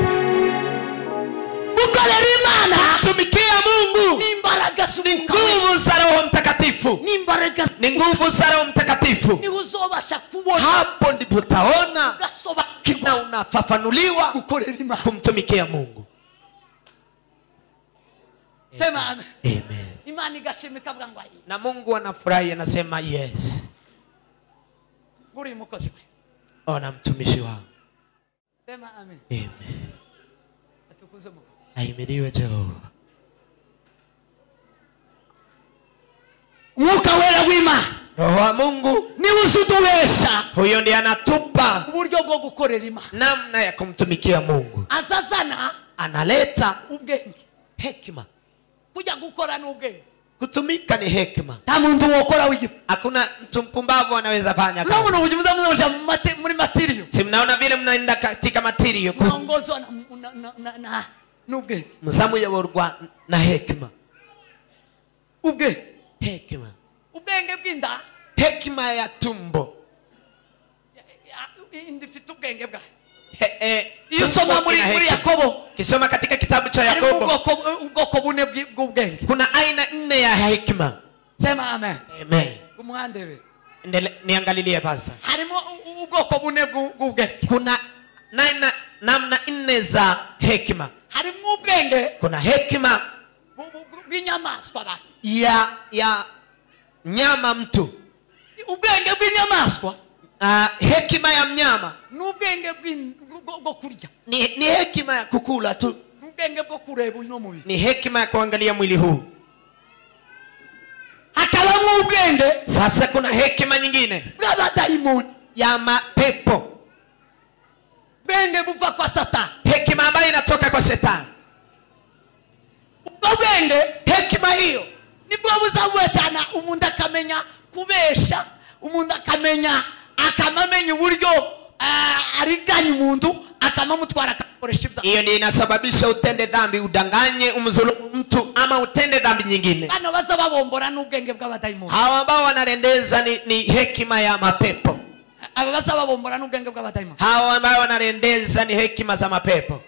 ni nguvu za Roho Mtakatifu, ni nguvu za Roho Mtakatifu. Hapo ndipo utaona na unafafanuliwa kumtumikia Mungu. Sema amen. Amen. Imani gashimika vuga ngo ayi. Na Mungu anafurahi, anasema yes. Nguri mukozi. Ona mtumishi wangu. Sema amen. Amen. Atukuze Mungu. Ahimidiwe Jehova. Mwuka wera w'Imana, Roho wa Mungu ni uzutuwesha. Huyo ndiye anatupa uburyo bwo gukorera Imana, namna ya kumtumikia Mungu. Azazana analeta ubwenge, hekima. Kuja gukora n'ubwenge. Kutumika ni hekima. Ta muntu wokora w'igifu. Hakuna mtu mpumbavu anaweza fanya kazi. Unaona ujimuza mnaoja muri material. Si mnaona vile mnaenda katika material. Kuongozwa na n'ubwenge. Muzamu yaborwa na hekima. Ubwenge. Hekima. Ubwenge bw'inda. Hekima ya tumbo. Indifite ubwenge bwa. Yusoma muri Yakobo. Kisoma katika kitabu cha Yakobo. Ubwoko bune bw'ubwenge. Kuna aina 4 ya hekima. Sema amen. Amen. Umuhandewe. Niangalilie pasa. Harimo ubwoko bune bw'ubwenge. Kuna namna 4 za hekima. Harimo ubwenge. Kuna hekima bw'inyamaswa ba. Ya nyama mtu. Ubwenge bw'inyamaswa. Hekima ya mnyama. N'ubwenge bwo kurya. Ni hekima ya kukula tu. N'ubwenge bwo kureba uno mubiri. Ni hekima ya kuangalia mwili huu. Hakabamo ubwenge. Sasa kuna hekima nyingine. Bw'abadayimoni. Ya mapepo. Ubwenge buva kwa Satani. Hekima ambayo inatoka kwa Shetani. Ubwenge, hekima hiyo nibwo buzabwetana umuntu akamenya kubesha, umuntu akamenya akamamenya uburyo ariganya umuntu akamamutwara akakoresha ibya. Hiyo ndio inasababisha utende dhambi, udanganye, umzulumu mtu ama utende dhambi nyingine. Bano bazababombora n'ubwenge bw'abadayimoni. Hawa ambao wanarendeza ni hekima ya mapepo. Aba bazababombora n'ubwenge bw'abadayimoni. Hawa ambao wanarendeza ni hekima za mapepo.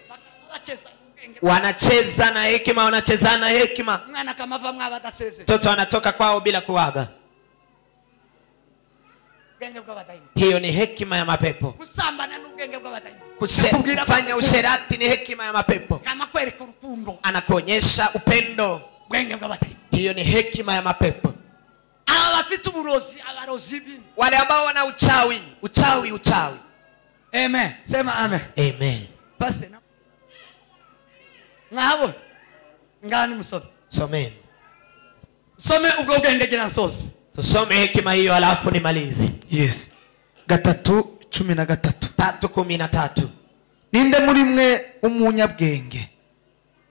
Wanacheza na hekima, wanacheza na hekima. Mwana kama va mwabadaseze. Toto anatoka kwao bila kuaga. Ubwenge bw'abadayimoni. Hiyo ni hekima ya mapepo. Kusambana n'ubwenge bw'abadayimoni. Kufanya usherati ni hekima ya mapepo. Kama kwereka urukundo, anakuonyesha upendo. Ubwenge bw'abadayimoni. Hiyo ni hekima ya mapepo. Aba bafite uburozi, abarozi bini. Wale ambao wana uchawi. Amen. Sema amen. Amen. Basi na ngabo ngani musome. Someni. Some ubwo bwenge gira nsozi. Tusome hekima hiyo alafu nimalize. Yes. 3:13. 3:13. Ninde muri mwe umunyabwenge?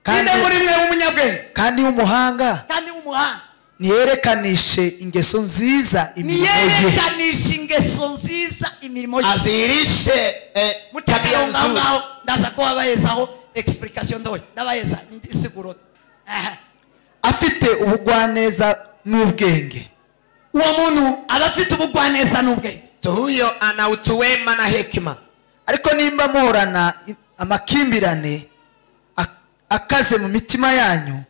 Ninde muri mwe umunyabwenge? Kandi umuhanga? Kandi umuhanga. Niyerekanishe ingeso nziza imirimo ye. Niyerekanishe ingeso nziza imirimo ye. Azirishe tabia nzuri. Ndaza ko abayezaho explication ndoye. Ndabayeza isiguro. Afite ubugwaneza n'ubwenge. Uwo muntu abafite ubugwaneza n'ubwenge. Huyo ana utuwema na hekima. Ariko nimba muhorana amakimbirane akaze mu mitima yanyu,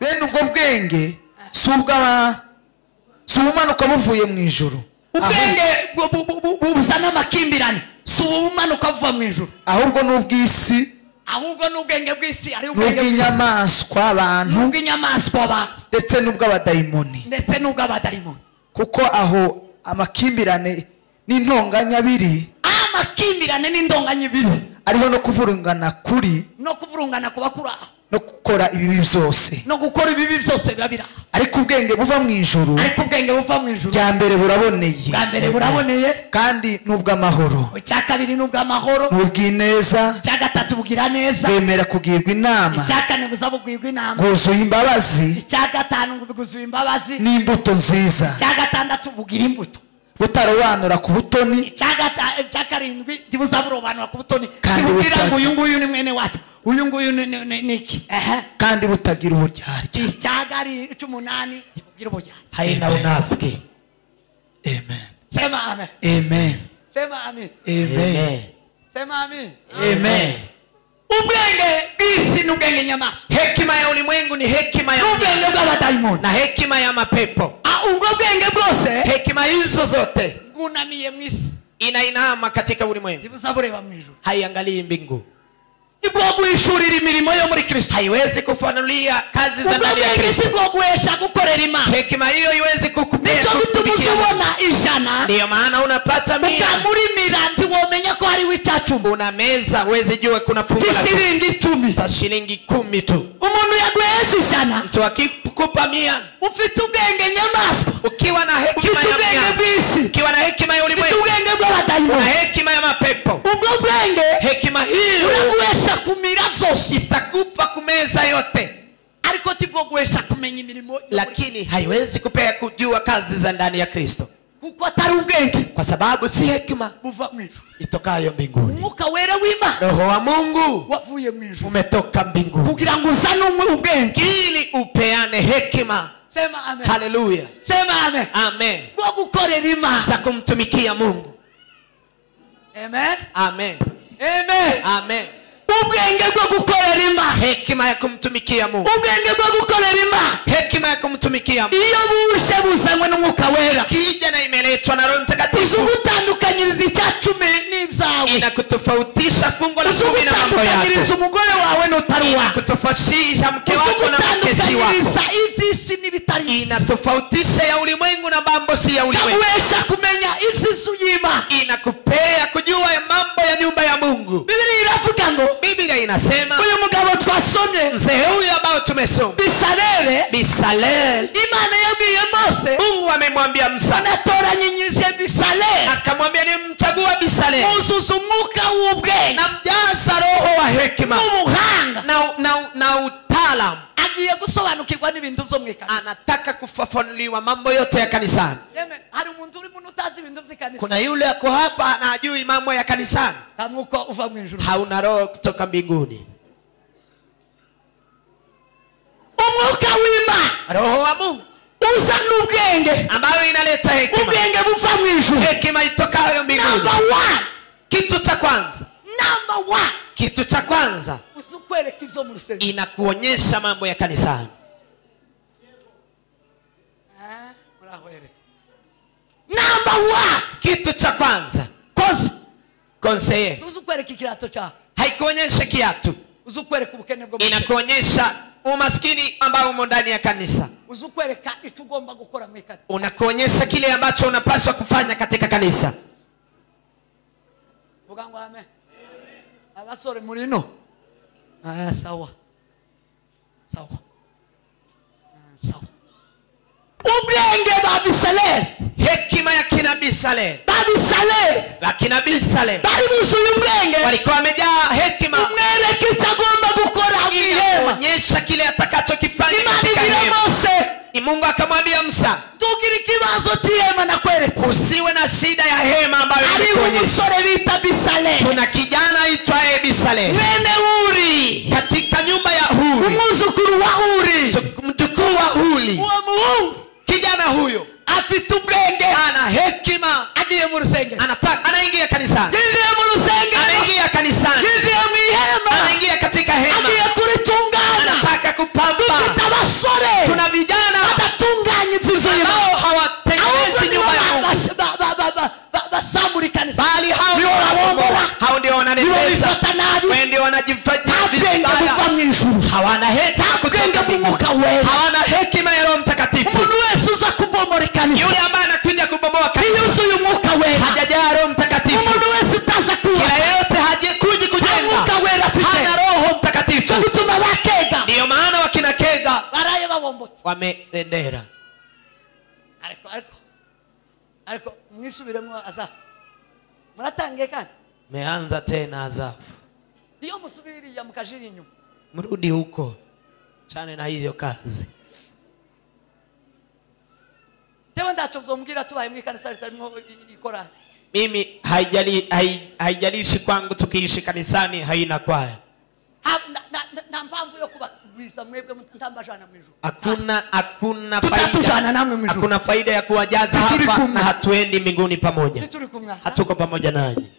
bene ubwo bwenge subumanuka buvuye mu ijuru. Ubwenge buzana amakimbirane subumanuka buva mu ijuru. Ahubwo n'ubwisi, ahubwo n'ubwenge bw'isi, ari ubwenge bw'inyamaswa abantu, n'ubw'inyamaswa abantu, ndetse n'ubw'abadayimoni. Kuko aho amakimbirane n'intonganya biri, amakimbirane n'intonganya biri, ariho no kuvurungana kuri, no kuvurungana kubakura, no gukora ibibi byose, no gukora ibibi byose babira. Ariko ubwenge buva mu ijuru, bya mbere buraboneye, kandi n'ubw'amahoro, icyakabiri n'ubw'amahoro, n'ubw'ineza, icyagatatu bugira neza, bemera kugirwa inama, icyakane buzabugirwa inama, guzuye imbabazi, icyagatanu guzuye imbabazi, n'imbuto nziza, icyagatandatu bugira imbuto, butarobanura ku butoni, icyakarindwi tibuzaburobanura ku butoni, kibwira ngo uyu nguyu ni mwene wacu, uyu nguyu ni iki, kandi butagira uburyarya. Icyagari 18 tibugira uburyarya, haina unafiki. Amen. Sema amen. Amen. Sema amen. Amen. Sema amen. Amen. ubwenge bw'isi n'ubwenge nyamaswa. Hekima ya ulimwengu ni hekima ya ubwenge bw'abadayimoni na hekima ya mapepo. Ubwo bwenge bwose, hekima hizo zote bwunamiye mu isi, inainama katika ulimwengu, ntibuzabureba mu ijuru, haiangalii mbingu. Ibwo guhishurira imirimo yo muri Kristo, haiwezi kufanulia kazi za ndani ya Kristo. Ubwo guhesha gukorera Imana, hekima hiyo haiwezi kukupea. Nico gituma uzubona ijana, ndio maana unapata 100, ukamurimira ntiwomenya ko hari w'icacumi. Una meza uweze jua kuna fungu la shilingi 10, shilingi 10 tu. Umuntu yaguhesha ijana, mtu akikupa 100, ufite ubwenge nyamaswa, ukiwa na hekima ya Bisi, ukiwa na hekima ya ulimwengu, ubwenge bw'abadayimoni, na hekima ya mapepo, ubwo bwenge, hekima hiyo uraguhesha kumira zose, itakupa kumeza yote. Ariko tibwo guhesha kumenya imirimo, lakini haiwezi kupea kujua kazi za ndani ya Kristo, kuko atari ubwenge, kwa sababu si hekima buva mu ijuru, itokayo mbinguni. Umwuka wera w'Imana, Roho wa Mungu wavuye mu ijuru, umetoka mbinguni kugira ngo uzane ubwenge ili upeane hekima. Sema amen. Haleluya. Sema amen. Amen. Kwa gukorera Imana, za kumtumikia Mungu. Amen. Amen. Amen. Amen. Ubwenge bwo gukorera Imana, hekima ya kumtumikia Mungu. Ubwenge bwo gukorera Imana, hekima ya kumtumikia Mungu. Iyo bushe buzanywe n'Umwuka wera, kija na imeletwa na Roho Mtakatifu, uzugutandukanyiriza icyacumi n'ibyawe, inakutofautisha fungo la 10 na mambo yako, uzugutandukanyiriza umugore wawe n'utari wawe, inakutofautisha mke wako na mkesi wako, ivy'isi n'ibitari, inatofautisha ya ulimwengu na mambo si ya ulimwengu, uweza kumenya ivy'isi y'Imana, inakupea kujua mambo ya nyumba ya Mungu. Biblia iravuga ngo, Biblia inasema uyu mugabo twasomye, mzee huyu ambao tumesoma, Bisalel, Imana yabwiye Mose, Mungu amemwambia Musa, anatoranyinyize Bisalel, akamwambia nimchagua Bisalel, muzuzu umwuka w'ubwenge, na mjaza roho wa hekima n'ubuhanga na utaalamu, agiye gusobanukirwa n'ibintu byo mw'Ikanisa, anataka kufafanuliwa mambo yote ya kanisani. Hari umuntu uri muno utazi ibintu by'Ikanisa, kuna yule ako hapa anajui mambo ya kanisani, kamuko uva mu ijuru, hauna roho kutoka mbinguni. Umwuka w'Imana, roho wa Mungu uza n'ubwenge ambayo inaleta hekima, ubwenge buva mu ijuru, hekima itokayo mbinguni. Number 1, kitu cha kwanza, Number 1, kitu cha kwanza, usukwereka ivyo mu rusengero, inakuonyesha mambo ya kanisani. Number 1, kitu cha kwanza, conseiller, usukwereka ikirato cha, haikuonyesha kiatu, usukwereka ubukene bwo, inakuonyesha umaskini ambao umo ndani ya kanisa, usukwereka icyo ugomba gukora mu kanisa, unakuonyesha kile ambacho unapaswa kufanya katika kanisa. vuga ngo amen. Abasore muri no, sawa sawa sawa. Ubwenge ba Bisalel, hekima ya kina Bisalel, lakini Bisalel bari buzuye ubwenge, walikuwa wamejaa hekima, umwereke icyo agomba gukora mu ihema, onyesha kile atakachokifanya katika hema. Mungu akamwambia Musa, tugira ikibazo cy'ihema nakweretse, usiwe na shida ya hema ambayo ari umusore bita Bisalel, kuna kijana aitwaye Bisalel, mwene Uri, katika nyumba ya Huri, umuzukuru wa Uri, mtukuu wa Huri. Uwo muhungu, kijana huyo afite ubwenge, ana hekima, agiye mu rusengero, anaingia kanisani, yinjiye mu rusengero, anaingia kanisani, yinjiye mu ihema, anaingia katika hema, agiye kuritungana, anataka kupamba. Dufite abasore, tuna vijana badatunganya inzu y'Imana, hawatengenezi nyumba ya Mungu, basambura kanisa, bali hao ndio wananeneza, wao ndio wanajifanya vibaya, hawana hekima kutoka Mungu, hawana hekima ya Roho Mtakatifu. Umuntu wese uza kubomora kanisa, yule ambaye anakuja kubomoa kanisa, yuzuye umwuka wera, hajajaa Roho Mtakatifu. Umuntu wese utaza kuwa, kila yeyote hajakuja kujenga, umwuka wera afite, hana Roho Mtakatifu. gutuma bakega, ndio maana wakina Kega baraye babombotse, wamerendera. ariko mwisubiremo Azafu, muratangiye kandi meanza tena Azafu, iyo musubiriye mukajiri inyuma, mrudi huko chane na hiyo kazi. Jewe ndacho mzombwira tubaye mu kanisa ritarimo ikora, mimi haijalishi kwangu tukiishi kanisani haina kwaya, na mpamvu yo kubagwiza mwebwe mutambajana mu ijuru, hakuna faida ya kuwajaza hapa na hatuendi mbinguni pamoja, hatuko pamoja nanyi.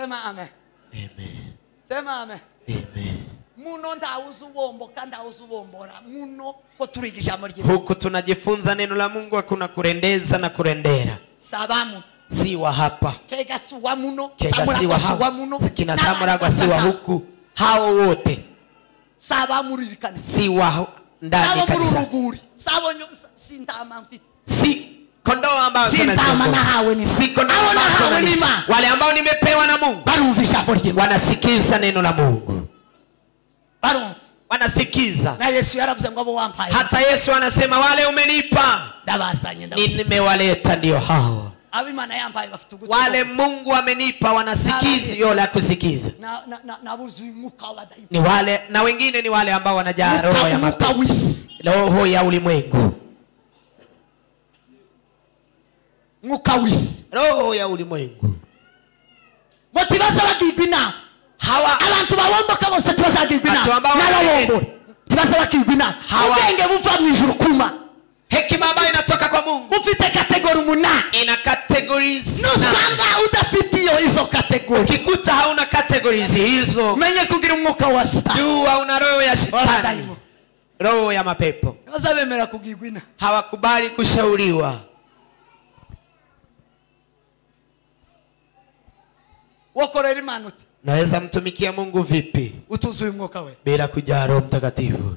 Sema amen. Amen. Sema amen. Amen. Muno ndawuzubomboka ndawuzubombora muno ko turigisha muri huku tunajifunza neno la Mungu, hakuna kurendeza na kurendera. Sabamu si wa hapa, kega si wa muno, kega si wa hapa, kina Samuragwa si wa huku, hao wote sabamu ririkana si wa ndani kanisa, sabonyo sintama mfiti si kondoo ambao sintama na hawe ni si kondoo ambao ni wale ambao nimepewa na Mungu, barumvisha bori wanasikiza neno la Mungu, barumva wanasikiza. Na Yesu yaravuze ngo abo wampaye, hata Yesu anasema wale umenipa ndabasanye nimewaleta, ndio hao abimana yampaye bafite uguti, wale Mungu amenipa wanasikiza yola kusikiza. na buzu umuka wabadayi ni wale, na wengine ni wale ambao wanajaa roho ya mapepo, roho ya ulimwengu, mukawisi, roho ya ulimwengu. motivaza bakigwina hawa abantu babomboka bose tubazagirwina n'ababombo tibaza bakigwina ubwenge buva mu ijuru kuma, hekima ambayo inatoka kwa Mungu ufite kategori 8, ina categories. Nusanga udafitiyo hizo kategori, ukikuta hauna categories hizo, menye kugira umwuka wa shetani, jua una roho ya shetani, roho ya mapepo. bazabemera kugigwina, hawakubali kushauriwa. wakorera Imana uti naweza mtumikia Mungu vipi utuzuye umwuka we bila kujaa Roho Mtakatifu?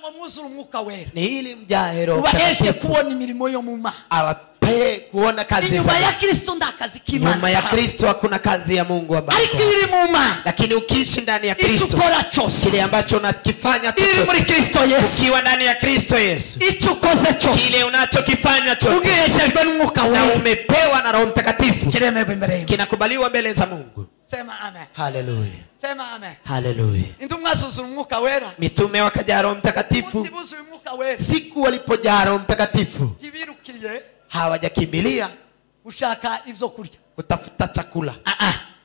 ngo muzuru umwuka wera ni ili mjae Roho Mtakatifu, kubona imirimo yo muma, awape kuona kazi za nyuma ya Kristo ndakazi kimana. Nyuma ya Kristo hakuna kazi ya Mungu Baba, alikiri muma, lakini ukiishi ndani ya Kristo, itukora chose kile ambacho unakifanya ili muri Kristo Yesu, ukiwa ndani ya Kristo Yesu, ichukoze chose kile unachokifanya chote ungeshejwe n'umwuka wera na umepewa na Roho Mtakatifu, kiremegwe mbere y'Imana, kinakubaliwa mbele za Mungu. Sema amen. Haleluya. Sema amen. Haleluya. Intumwa zuzura umwuka wera, mitume wakajaa Roho Mtakatifu. Siku walipojaa Roho Mtakatifu, kibirukiye hawajakimbilia ushaka ivyo kurya, kutafuta chakula.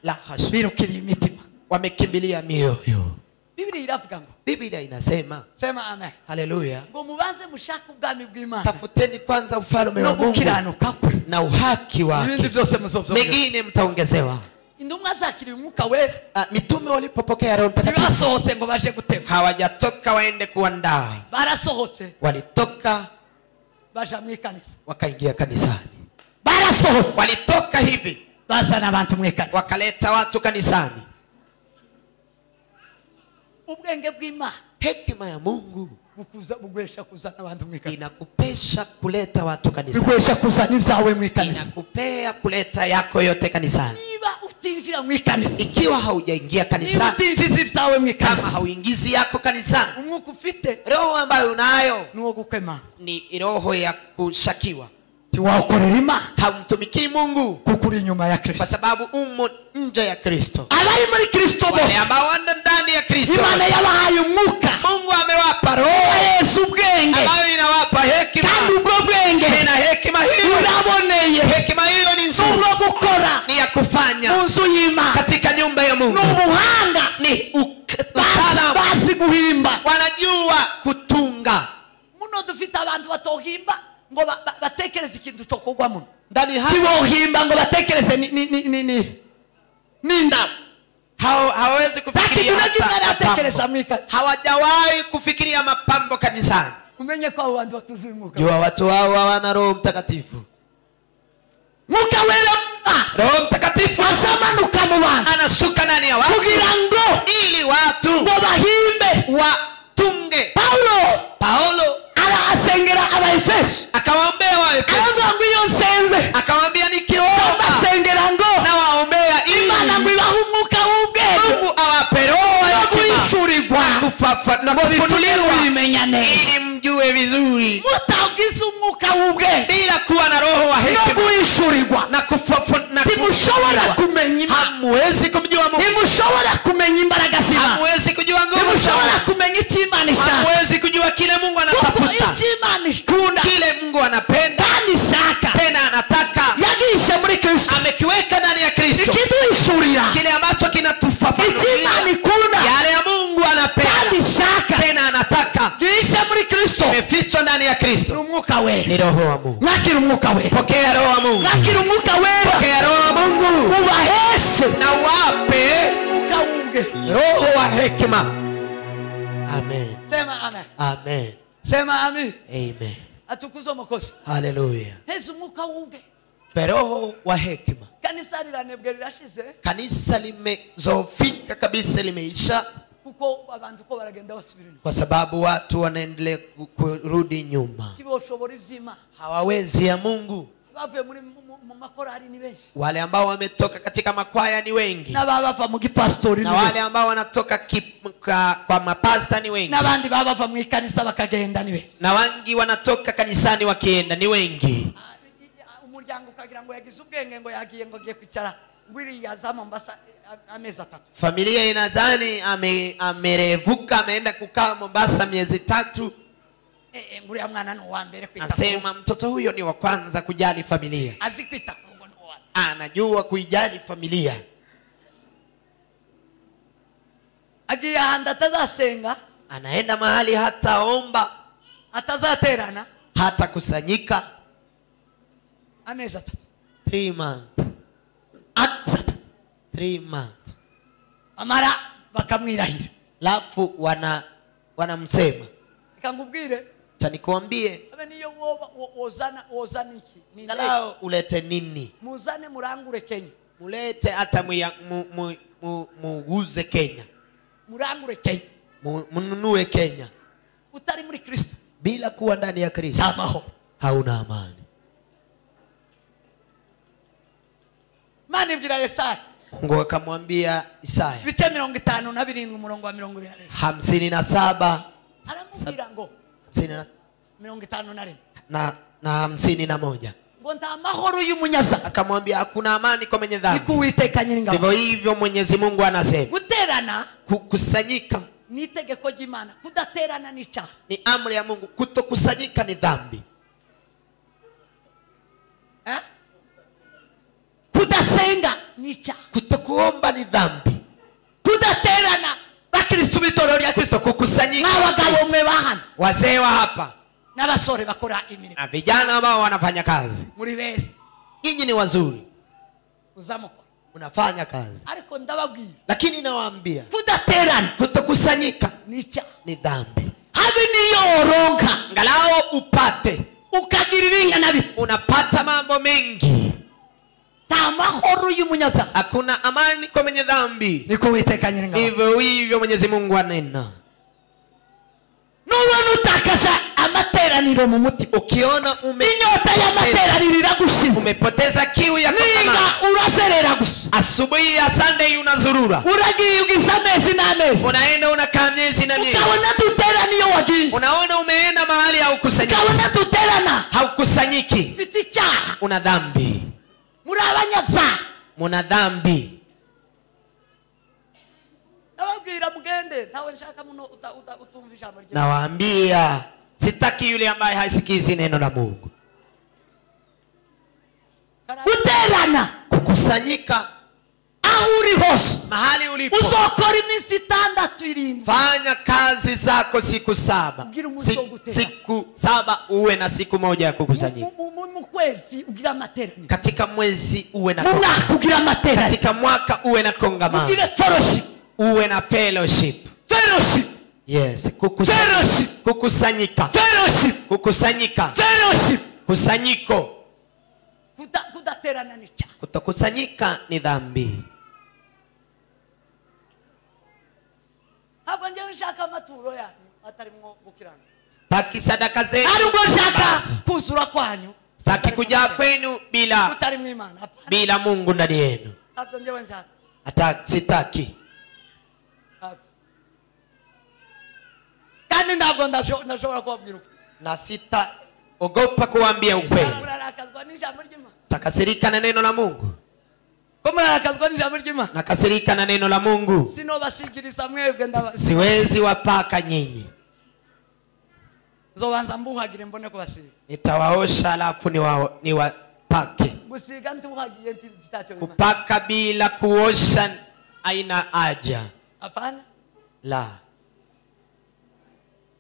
La hasha, birukiriye imitima, wamekimbilia mioyo. Biblia iravuga ngo, Biblia inasema, sema amen. Haleluya, ngo mubanze mushaka ubwami bw'Imana, tafuteni kwanza ufalme wa Mungu gukiranuka na uhaki wake, ibindi byose muzovyo mengine mtaongezewa. Intumwa zakiriye umwuka wera, mitume walipopokea Roho Mtakatifu basohotse ngo baje gutema, hawajatoka waende kuandaa, barasohotse, walitoka baja mu kanisa, wakaingia kanisani. barasohotse, walitoka hivi bazana abantu mu kanisa, wakaleta watu kanisani. ubwenge bw'Imana, hekima ya Mungu bugwesha kuzana abantu mu kanisa, inakupesha kuleta watu kanisani, bugwesha kuzana ibyawe mu kanisa, inakupea kuleta yako yote kanisani. Niba utinjira mu kanisa, ikiwa haujaingia kanisani, utinjiza ibyawe mu kanisa, kama hauingizi yako kanisani, umwuka ufite, roho ambayo unayo nuwo gukema, ni roho ya kushakiwa. tiwakorera Imana, hamtumikii Mungu kukuri nyuma ya Kristo, kwa sababu umo nje ya Kristo. abari muri Kristo wale bose ambao wanda ndani ya Kristo, Imana yabahaye umwuka, Mungu amewapa roho Yesu ubwenge ambayo inawapa hekima, kandi ubwo bwenge na hekima hiyo uraboneye, hekima hiyo ni nzuri, no gukora ni ya kufanya munzu y'Imana, katika nyumba ya Mungu, n'ubuhanga, ni utaalamu, bazi guhimba, wanajua kutunga. muno dufite abantu batohimba ngo batekereze ikintu cyo kugwa muno ndani hapo, tibohimba ngo batekereze ninda, hawawezi kufikiria hata, hawajawahi kufikiria mapambo kanisani. umenye kwa abantu batuzuye umwuka, jua watu hao hawana Roho Mtakatifu. mwuka wera, Roho Mtakatifu asamanuka mu bantu, anashuka ndani ya watu kugira ngo ili watu ngo bahimbe, watunge. Paulo arasengera Abaefeso, akawaombea Waefeso, aravuga iyo nsenze, akawaambia nikiomba asengera ngo na waombea Imana mwibaha umwuka w'ubwenge, Mungu awape roho ya kuishurirwa na kufunuliwa, ili mjue vizuri, mutagize umwuka w'ubwenge bila kuwa na roho wa hekima no kuishurirwa, na timushobora kumenya Imana, hamuwezi kumjua Mungu, timushobora kumenya imbaraga z'Imana, hamuwezi kujua nguvu, timushobora kumenya icyo Imana ishaka, hamuwezi kujua kile Mungu anatafuta, icyo Imana ikunda, kile Mungu anapenda kandi ishaka, tena anataka, yagishe muri Kristo, amekiweka ndani ya Kristo, ikiduhishurira kile ambacho kinatufafanulia icyo Imana ikunda, yale ya Mungu anapenda kandi ishaka, tena anataka, gishe muri Kristo, imefichwa ndani ndani ya Kristo n'umwuka wera, ni roho wa Mungu. mwakira umwuka wera, Pokea roho wa Mungu, mwakira umwuka wera, pokea roho wa Mungu, ubaheshe na wape umwuka wunge, roho wa hekima. Amen. Sema amen. Amen. Sema amen. Amen. Atukuzwe Mwokozi. Hallelujah. Hezi umwuka wunge. Roho wa hekima. Kanisa liranebwe rirashize. Kanisa limezofika kabisa, limeisha. Kuko abantu ko baragenda basubira Kwa sababu watu wanaendelea kurudi nyuma. Kiboshobora ivyima. Hawawezi ya Mungu. Bavuye muri mu makorari ni benshi. Wale ambao wametoka katika makwaya ni wengi. Na baba mu gipastori na wale ambao wanatoka kwa mapasta ni wengi. Na bandi baba mu kanisa bakagenda ni wengi. Na wengi wanatoka kanisani wakienda ni wengi. Umuryango ukagira ngo yagize ubwenge ngo yagiye ngo giye kwicara ngwiri yaza Mombasa amezi 3. Familia inadhani amerevuka ameenda kukaa Mombasa miezi 3. Nguri mwana no wa mbere kwita. Asema mtoto huyo ni wa kwanza kujali familia. Azikwita kurugo no wa. Anajua kuijali familia. Agiye handa atazasenga, anaenda mahali hataomba, atazaterana, hata kusanyika. Amezi 3. 3 months. 3 months. Amara bakamwirahira. Lafu wanamsema. Ikangubwire. Chanikuambie. Abe niyo wozana iki? Ngalao ulete nini? Muzane murangure Kenya. Mulete hata muuze Kenya. Murangure Kenya. Mununue Kenya. Utari muri Kristo. Bila kuwa ndani ya Kristo. Hauna amani. Mani ibwira Yesaya. Mungu akamwambia Isaya. Bice 57 umurongo wa 27. 57. Aramubwira ngo 57 na 51. Ngo nta mahoro y'umunyabyaha. Akamwambia hakuna amani kwa mwenye dhambi. Nikuwiteka nyiringabo. Ndivyo hivyo Mwenyezi Mungu anasema. Guterana, kukusanyika ni itegeko ry'Imana. Kudaterana ni cyaha. Ni amri ya Mungu. Kutokusanyika ni dhambi. Kudasenga ni cyaha. Kutokuomba ni dhambi. Kudaterana bakristo bitoro rya Kristo. Kukusanyika n'abagabo mwe bahana, wazee wa hapa n'abasore bakora imirimo, na vijana ambao wanafanya kazi. muri bese Nyinyi ni wazuri, uzamukora, unafanya kazi. Ariko ndababwira, lakini nawaambia kudaterana, kutokusanyika ni cyaha, ni dhambi. Habe niyo oronka ngalao upate ukagira ibingana bibi, unapata mambo mengi. Tamahoro y'umunyabyaha, hakuna amani kwa mwenye dhambi. Nikuwiteka nyiringabo. Hivyo hivyo Mwenyezi Mungu anena. Nubona utakaza amateraniro mu muti, ukiona inyota y'amateraniro iragushize, umepoteza kiu ya ninga uraserera gusa. Asubuhi ya Sunday unazurura, uragiye ugisa mezi n'amezi, unaenda unakaa miezi na miezi, ukabona tuteraniyo wagiye, unaona umeenda mahali haukusanyiki, ukabona tuterana haukusanyiki, fiti cyaha, una dhambi. muri abanyabyaha, muna dhambi. Nababwira mugende, ntawe nshaka muno utumva ijambo rye. Nawaambia sitaki yule ambaye hasikizi neno la Mungu. Guterana, kukusanyika aho uri hose, mahali ulipo, uzokora iminsi 6 fanya kazi zako siku 7. Siku 7 uwe na siku 1 ya kukusanyika. Mu kwezi ugira amateraniro, katika mwezi uwe na mwaka ugira amateraniro, katika mwaka uwe na kongamano, ugire fellowship, uwe na fellowship. Yes, kukusanyika, kukusanyika, kusanyiko. Kudaterana ni cyaha, kutokusanyika ni dhambi. Haba nje nshaka amaturo yanyu atarimwo gukirana, Sitaki sadaka zenu, ariko nshaka kuzura kwanyu, sitaki kujaa kwenu bila utarimwe Imana, bila Mungu ndani yenu. Hapo nje nshaka hata sitaki. Kandi ntabwo ndashobora kubabwira, na sitaogopa kuambia ukweli. Takasirika na neno la Mungu. Nakasirika na neno la Mungu. Siwezi wapaka nyinyi. Nitawaosha alafu niwapake. Kupaka bila kuosha haina haja. Hapana. La.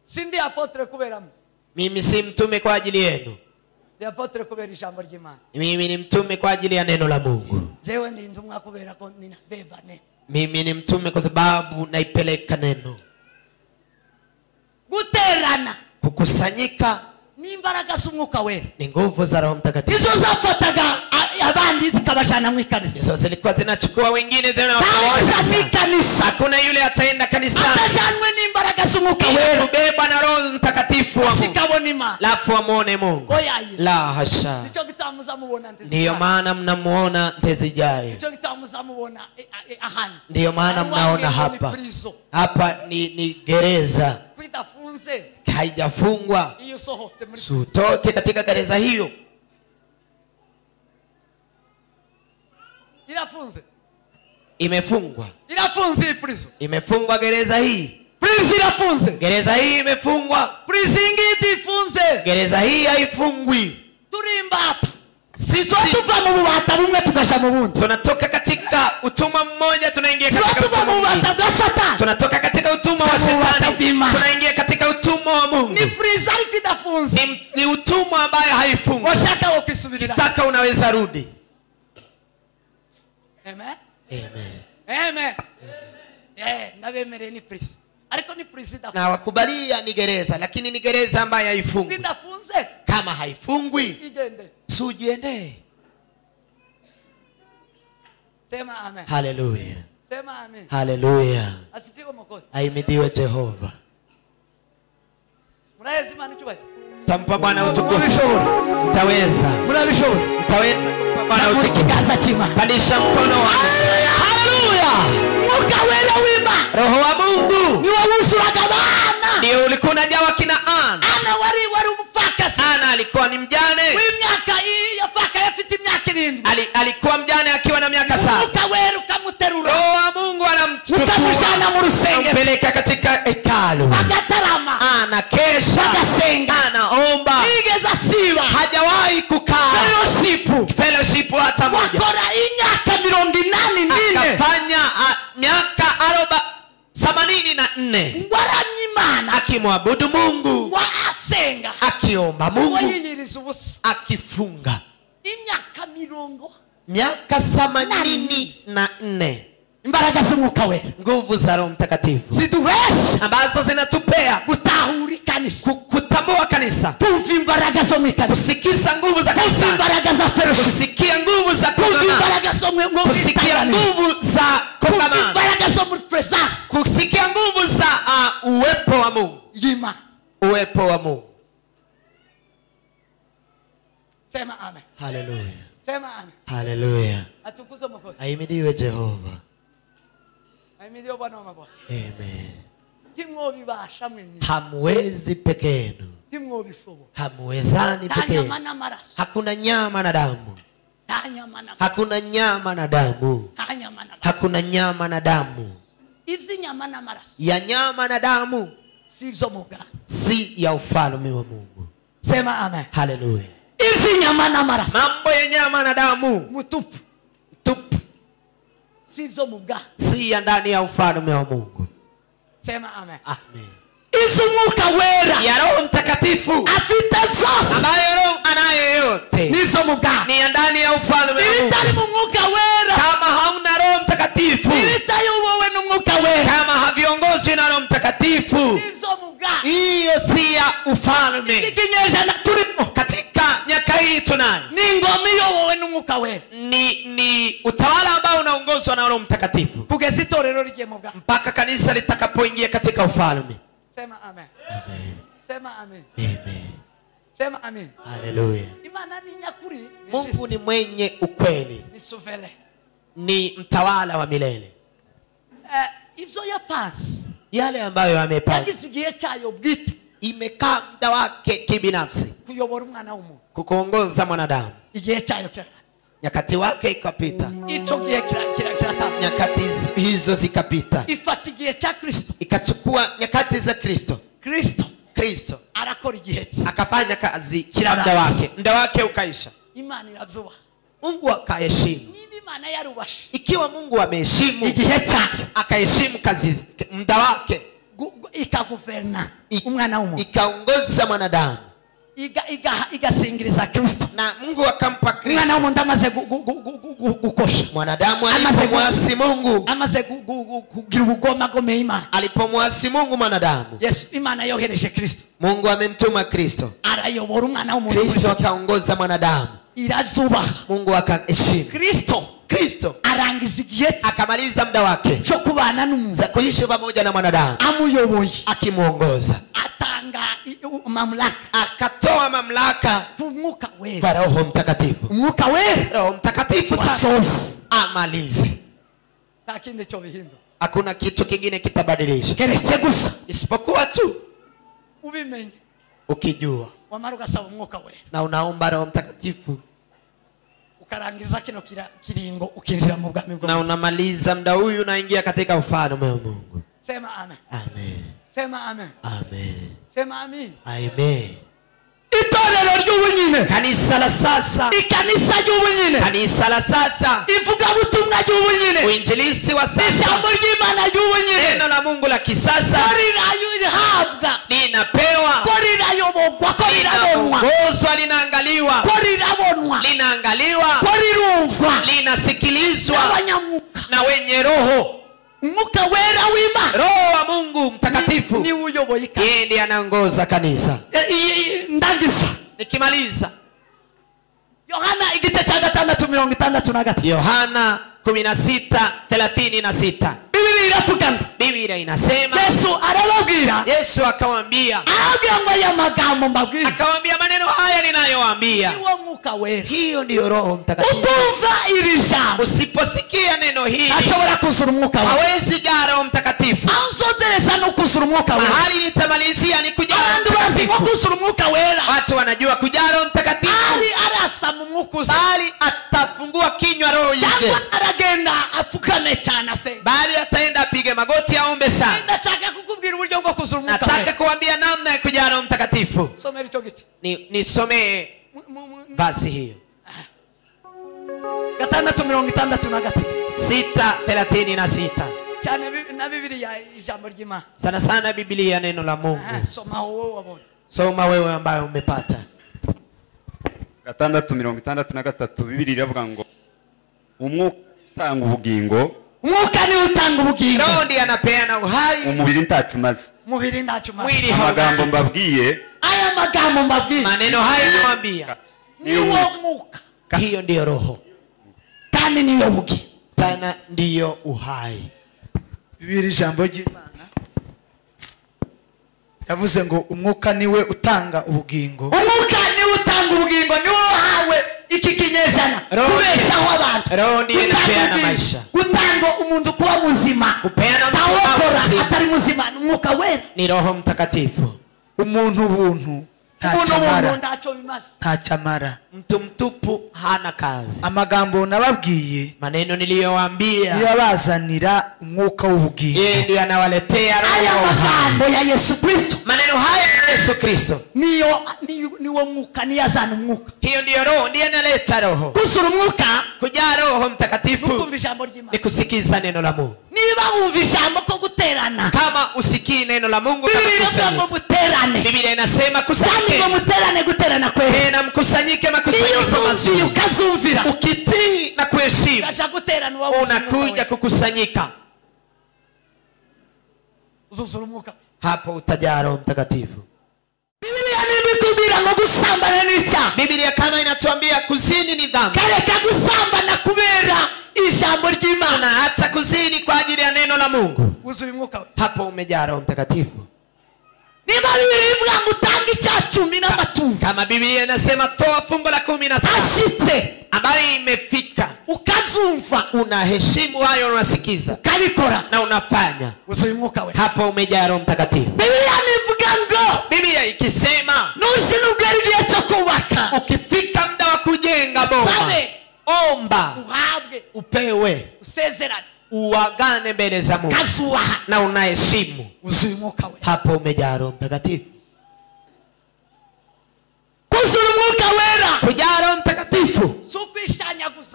Sindi apotre kuberamo. Mimi si mtume kwa ajili yenu. Ndi apotre kubera ijambo ry'Imana. Mimi ni mtume kwa ajili ya neno la Mungu. Jewe ndi ntumwa kubera ko ninabeba neno. Mimi ni mtume kwa sababu naipeleka neno. Guterana, kukusanyika ni imbaraga z'Umwuka Wera. Ni nguvu za Roho Mtakatifu. Izo zafataga abandi zikabashana mu ikanisa. Izo zilikuwa zinachukua wengine kanisa. Hakuna yule ataenda kanisani atashanwe ni imbaraga z'Umwuka Wera. Kubeba na Roho Mtakatifu wa Mungu. Lafu amuone Mungu. La hasha. Nicho kitamuza mubona ntezi. Ndiyo maana mnamuona ntezijai. Nicho kitamuza mubona ahani. Ndiyo maana mnaona hapa. Hapa ni gereza. Kuitafunze. Haijafungwa. Sutoke katika gereza hiyo. Irafunze. Imefungwa. Irafunze prison. Imefungwa gereza hii. Prison irafunze. Gereza hii imefungwa. Prison itifunze. Gereza hii haifungwi. Turimbata. Sisi tuva mu bubata bumwe tukasha mu bundi. Tunatoka katika utumwa mmoja tunaingia katika utumwa mwingine. Tunatoka katika utumwa wa Shetani tunaingia katika utumwa wa Mungu. Ni prison itafunze. Ni utumwa ambaye haifungwi. Washaka ukisubirira. Kitaka unaweza rudi. Amen. Amen. Amen. Nabemere ni prison. Ariko ni prison. Na wakubalia ni gereza, lakini ni gereza ambaye haifungwi. Itafunze. Kama haifungwi, igende. Sujiende. Sema amen. Hallelujah. Sema amen. Hallelujah. Asifiwe Mwokozi. Ahimidiwe Jehova. Mnaweza imani chubai. Tampa Bwana utukufu. Mtaweza. Mnabishobora. Mtaweza kumpa Bwana utukufu. Pandisha mkono wako. Hallelujah. Mwuka Wera wima. Roho wa Mungu. Ni wawusuraga bana. Ndio ulikuwa unajawa kina Ana. Ana wari umfakasi. Ana alikuwa ni mjane. Miaka hii yafaka yafiti miaka 7. Alikuwa mjane akiwa na miaka 7. Mwuka Wera ukamuterura. Roho wa Mungu anamchukua. Ukamushana mu rusengero. Mpeleka katika hekalu. Agatarama. Ana kesha. Agasenga. Anaomba. Igeza siba. Hajawahi kukaa. Fellowship hata moja. Wakora miaka 84. Akafanya miaka 84. Ngwaranyimana. Akimwabudu Mungu. Waasenga. Akiomba Mungu. Wayiriza ubusa. Akifunga. Imyaka 70. Miaka 84. Imbaraga z'Umwuka Wera. Nguvu za Roho Mtakatifu. Ziduwesha. Ambazo zinatupea gutahura kanisa. Kutambua kanisa. Kumva imbaraga zo mu kanisa. Kusikiza nguvu za kanisa. Kumva imbaraga za fellowship. Kusikia nguvu za kongamano. Kumva imbaraga zo mu kusikia nguvu za kongamano. Kumva imbaraga zo mu presence. Kusikia nguvu za uwepo wa Mungu. Yima. Uwepo wa Mungu. Sema amen. Hallelujah. Sema amen. Hallelujah. Atukuzwe Mwokozi. Ahimidiwe Jehova. Ahimidiwe Bwana wa mabwana. Amen. Timwobibasha mwenyewe. Hamwezi peke yenu. Timwobishobora. Hamwezani peke yenu. Hakuna nyama na damu. Hakuna nyama na damu. Hakuna nyama na damu. Hizi nyama na maraso. Ya nyama na damu sivyo Mungu. Si ya ufalme wa Mungu. Sema amen. Hallelujah. Hizi nyama na maraso. Mambo ya nyama na damu. Mtupu. Sivyo Mungu. Si ya ndani ya ufalme wa Mungu. Sema amen. Amen. Hizi Mwuka Wera. Ya Roho Mtakatifu. Afite zote. Ambayo Roho anayo yote. Nizo Mungu. Ni ya ndani ya ufalme wa Mungu. Nilitali Mwuka Wera. Kama hauna Roho Mtakatifu. Nilitali wewe ni Mwuka Wera. Kama haviongozwi na Roho Mtakatifu. Sivyo Mungu. Hiyo si ya ufalme. Kikinyesha na tulipo. Katika nyaka hii tunayo. Ni ngomio wewe ni Mwuka Wera. Ni utawala ambao unaongozwa na Roho Mtakatifu. Kugeza itorero rije Mungu. Mpaka kanisa litakapoingia katika ufalme. Sema amen. Amen. Sema amen. Amen. Sema amen. Hallelujah. Imana ni nyakuri. Mungu ni mwenye ukweli. Ni suvele. Ni mtawala wa milele. Ivyo yapanze. Yale ambayo yamepanga. Yakisigie chayo bwite. Imekaa muda wake kibinafsi. Kuyobora umwana w'umuntu. Kukuongoza mwanadamu. Igihe chayo kira. Nyakati wake ikapita. Icho gihe kira. Nyakati hizo zikapita. Ifata igihe cha Kristo. Ikachukua nyakati za Kristo. Kristo arakora igihe cye. Akafanya kazi kila muda wake. Muda wake ukaisha. Imana irazuba. Mungu akaheshimu. Niba Imana yarubashe. Ikiwa Mungu ameheshimu igihe chake, akaheshimu kazi muda wake, ikaguverna umwana w'umuntu, ikaongoza mwanadamu, igasingiriza Kristo. Na Mungu akampa Kristo. Mwana w'umuntu amaze gukosha. Mwanadamu alipomwasi Mungu, amaze kugira ubugoma gomeye Imana. Alipomwasi Mungu mwanadamu, Yesu Imana yohereje Kristo. Mungu amemtuma Kristo. Arayobora umwana w'umuntu. Kristo akaongoza mwanadamu. Irazubaha. Mungu akaheshimu. Kristo arangiza igihe akamaliza muda wake cyo kubana n'umuntu, kuishi pamoja na mwanadamu, amuyoboye, akimuongoza, atanga mamlaka, akatoa mamlaka kumwuka wewe, kwa Roho Mtakatifu. Umwuka wewe, Roho Mtakatifu sasa amalize. Takinde cyo bihindo, hakuna kitu kingine kitabadilisha keretse gusa isipokuwa tu ubimenye, ukijua wamara ugasaba umwuka wewe na unaomba Roho Mtakatifu, ukarangiza kino kiringo ukinjira mu bwami bwo, na unamaliza muda huyu unaingia katika ufalme wa Mungu. Sema amen. Amen. Sema amen. Amen. Sema amen. Amen. Itorero ry'ubunyine, kanisa la sasa, ikanisa ry'ubunyine, kanisa la sasa, ivuga butumwa ry'ubunyine, uinjilisti wa sasa, ijambo ry'Imana ry'ubunyine, neno la Mungu la kisasa, linahabwa, linapewa, linayoborwa, linaongozwa, linaangaliwa, linaonwa, linaangaliwa, lirumvwa, linasikilizwa na wenye roho. Umwuka wera w'Imana, Roho wa Mungu Mtakatifu ni uyoboye kanisa, yeye ndiye anaongoza kanisa. Ndangisa nikimaliza, Yohana igice cha 6:63. Yohana 16:36. Biblia inasema, Yesu akamwambia, akamwambia maneno haya ninayowaambia. Hiyo ndio Roho Mtakatifu. Usiposikia neno hili, hawezi jaa Roho Mtakatifu. Mahali nitamalizia ni kujaa watu wanajua kujaa Roho Mtakatifu, bali atafungua kinywa roho yake, bali ataenda apige magoti aombe sana. Nataka kuambia namna ya kujaa Roho Mtakatifu. Nisomee basi hiyo 6:36. Sana sana Biblia neno la Mungu. Soma wewe ambaye umepata. 6:63 Biblia iravuga ngo umwuka utanga ubugingo, umwuka ni utanga ubugingo, Roho ndiye anapeana uhai, umubiri ntacumaze. Mwili amagambo mbabwiye, aya magambo mbabwiye, maneno haya nawaambia, niyo mwuka, hiyo ndiyo roho, kandi niyo ubugingo, tena ndiyo uhai. Bibiri jambo ry'Imana yavuze ngo umwuka niwe utanga ubugingo, umwuka niwe utanga ubugingo, niwe wahawe iki kinyejana kubeshaho abantu. Roho ndiye anapeana maisha, gutanga umuntu kuba muzima, kupeana mtu atari muzima, umwuka wera ni Roho Mtakatifu. Umuntu buntu ntacamara, mtu mtupu hana kazi. Amagambo nababwiye, maneno niliyowaambia, yabazanira umwuka w'ubugingo, yeye ndiye anawaletea roho. Aya magambo ya Yesu Kristo, maneno haya ya Yesu Kristo niwo mwuka, niyazana umwuka. Hiyo ndiyo roho, ndiye analeta roho. Kusura umwuka, kujaa Roho Mtakatifu ni kusikiza neno la Mungu. Niba wumva ijambo ko guterana, kama usikii neno la Mungu, Biblia inasema kusanyike, guterana kweli, na mkusanyike makusanyiko mazuri. Ukitii na kuheshimu, unakuja kukusanyika, hapo utajaa Roho Mtakatifu. Biblia kama inatuambia kuzini ni dhambi, kareka gusambana kubera ijambo ry'Imana, hata kuzini kwa ajili ya neno la Mungu, hapo umejaa Roho Mtakatifu. Niba Biblia ivuga ngo utange icya 10 n'amatungo, kama Biblia inasema toa fungu la 17 ashitse, ambayo imefika, ukazumva, unaheshimu hayo, unasikiza, ukabikora na unafanya, hapo umejaa Roho Mtakatifu. Biblia ivuga ngo, Biblia ikisema nusinugeriye cyo kubaka, ukifika muda wa kujenga boma, omba, uhabwe, upewe, usezerane, uagane mbele za Mungu, na unaheshimu, hapo umejaa Roho Mtakatifu. Kuzura umwuka wera, kujaa Roho Mtakatifu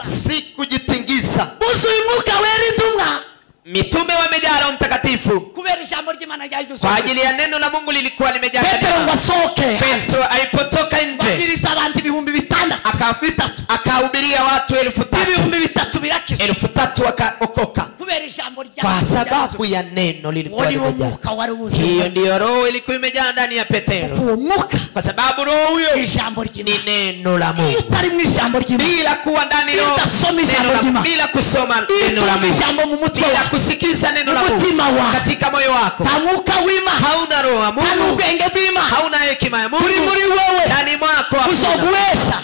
si kujitingiza. Kuzura umwuka wera, intumwa mitume wamejaa Roho Mtakatifu kubera Kwa ajili ya neno la Mungu lilikuwa limejaa ndani. Petro alipotoka nje akahubiria watu 3,000 wakaokoka kwa sababu ya neno lilikuwa limejaa. Hiyo ndio roho ilikuwa imejaa ndani ya Petro, kwa sababu roho huyo ni neno la Mungu. Bila kuwa ndani roho, bila kusoma neno la Mungu, bila kusikiza neno la Mungu katika moyo wako, hauna roho ya Mungu, hauna hekima ya Mungu ndani mwako,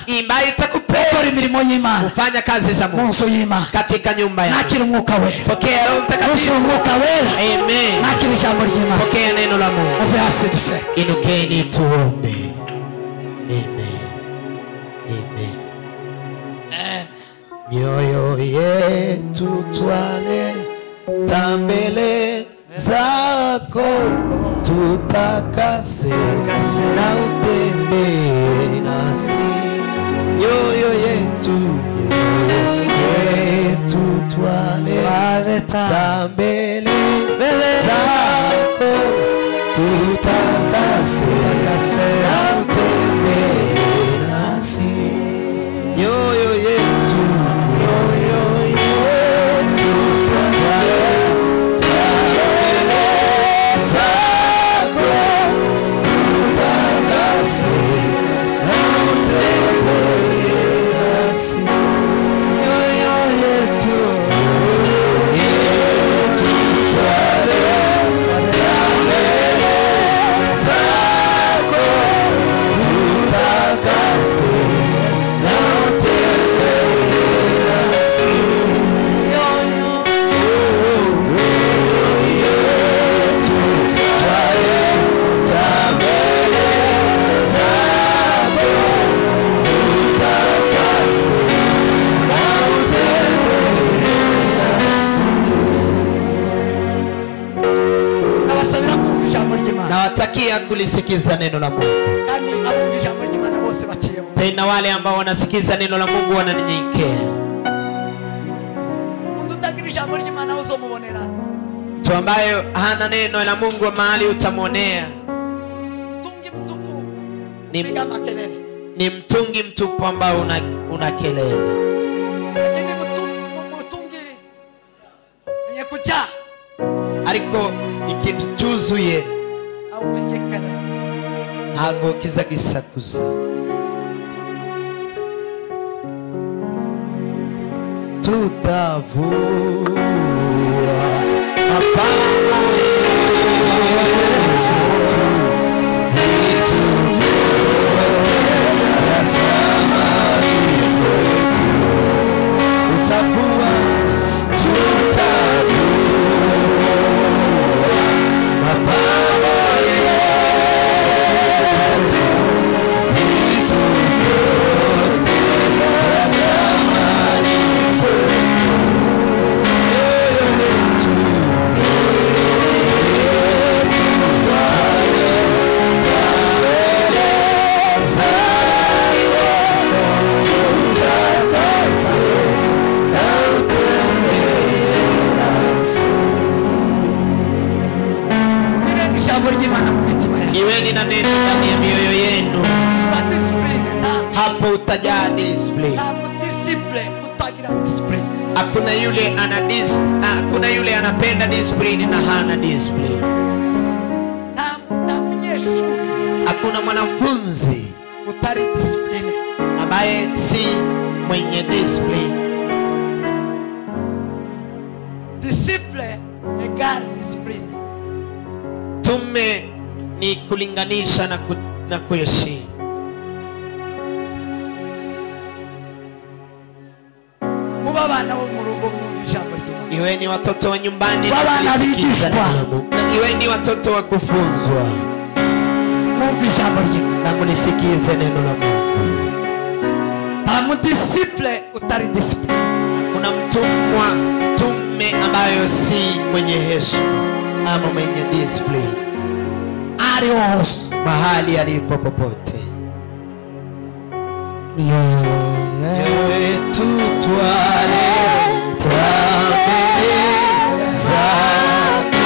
imba itakupea kufanya kazi za Mungu katika nyumba yako. Pokea Roho Mtakatifu. Amen. Pokea neno la Mungu. Inukeni tuombe. Amen. Amen. Mioyo yetu twaleta mbele zako, tutakase na utembee nasi. Mioyo yetu twaleta mbele zako, tutakase na utembee nasi. Mioyo yetu kulisikiza neno la Mungu. Tena wale ambao wanasikiza neno la Mungu wananyenyekea. Mtu ambaye hana neno la Mungu mahali utamwonea ni mtungi mtupu ambao una kelele. Lakini mtungi mwenye kujaa ariko ikituzuye hago kizagisakuza. Tutavua mapambo yetu, vitu vyote vya zamani kwetu. Tutavua mapambo yetu, vitu vyote vya zamani kwetu. Iweni na neno ndani ya mioyo yenu. Hapo utajaa discipline. Hakuna yule anapenda discipline na hana discipline. Hakuna mwanafunzi ambaye si mwenye discipline. Discipline egal discipline. Tume ni kulinganisha na kuheshimu. Mubabana wo mu rugo mwumvisha muri. Iweni watoto wa nyumbani, iweni watoto wa kufunzwa, mwumvisha muri na mnisikize neno la Mungu. Discipline utari discipline. Kuna tume ambayo si mwenye heshima ama mwenye discipline. Arios mahali alipo popote. Yetu twaleta mbele zako,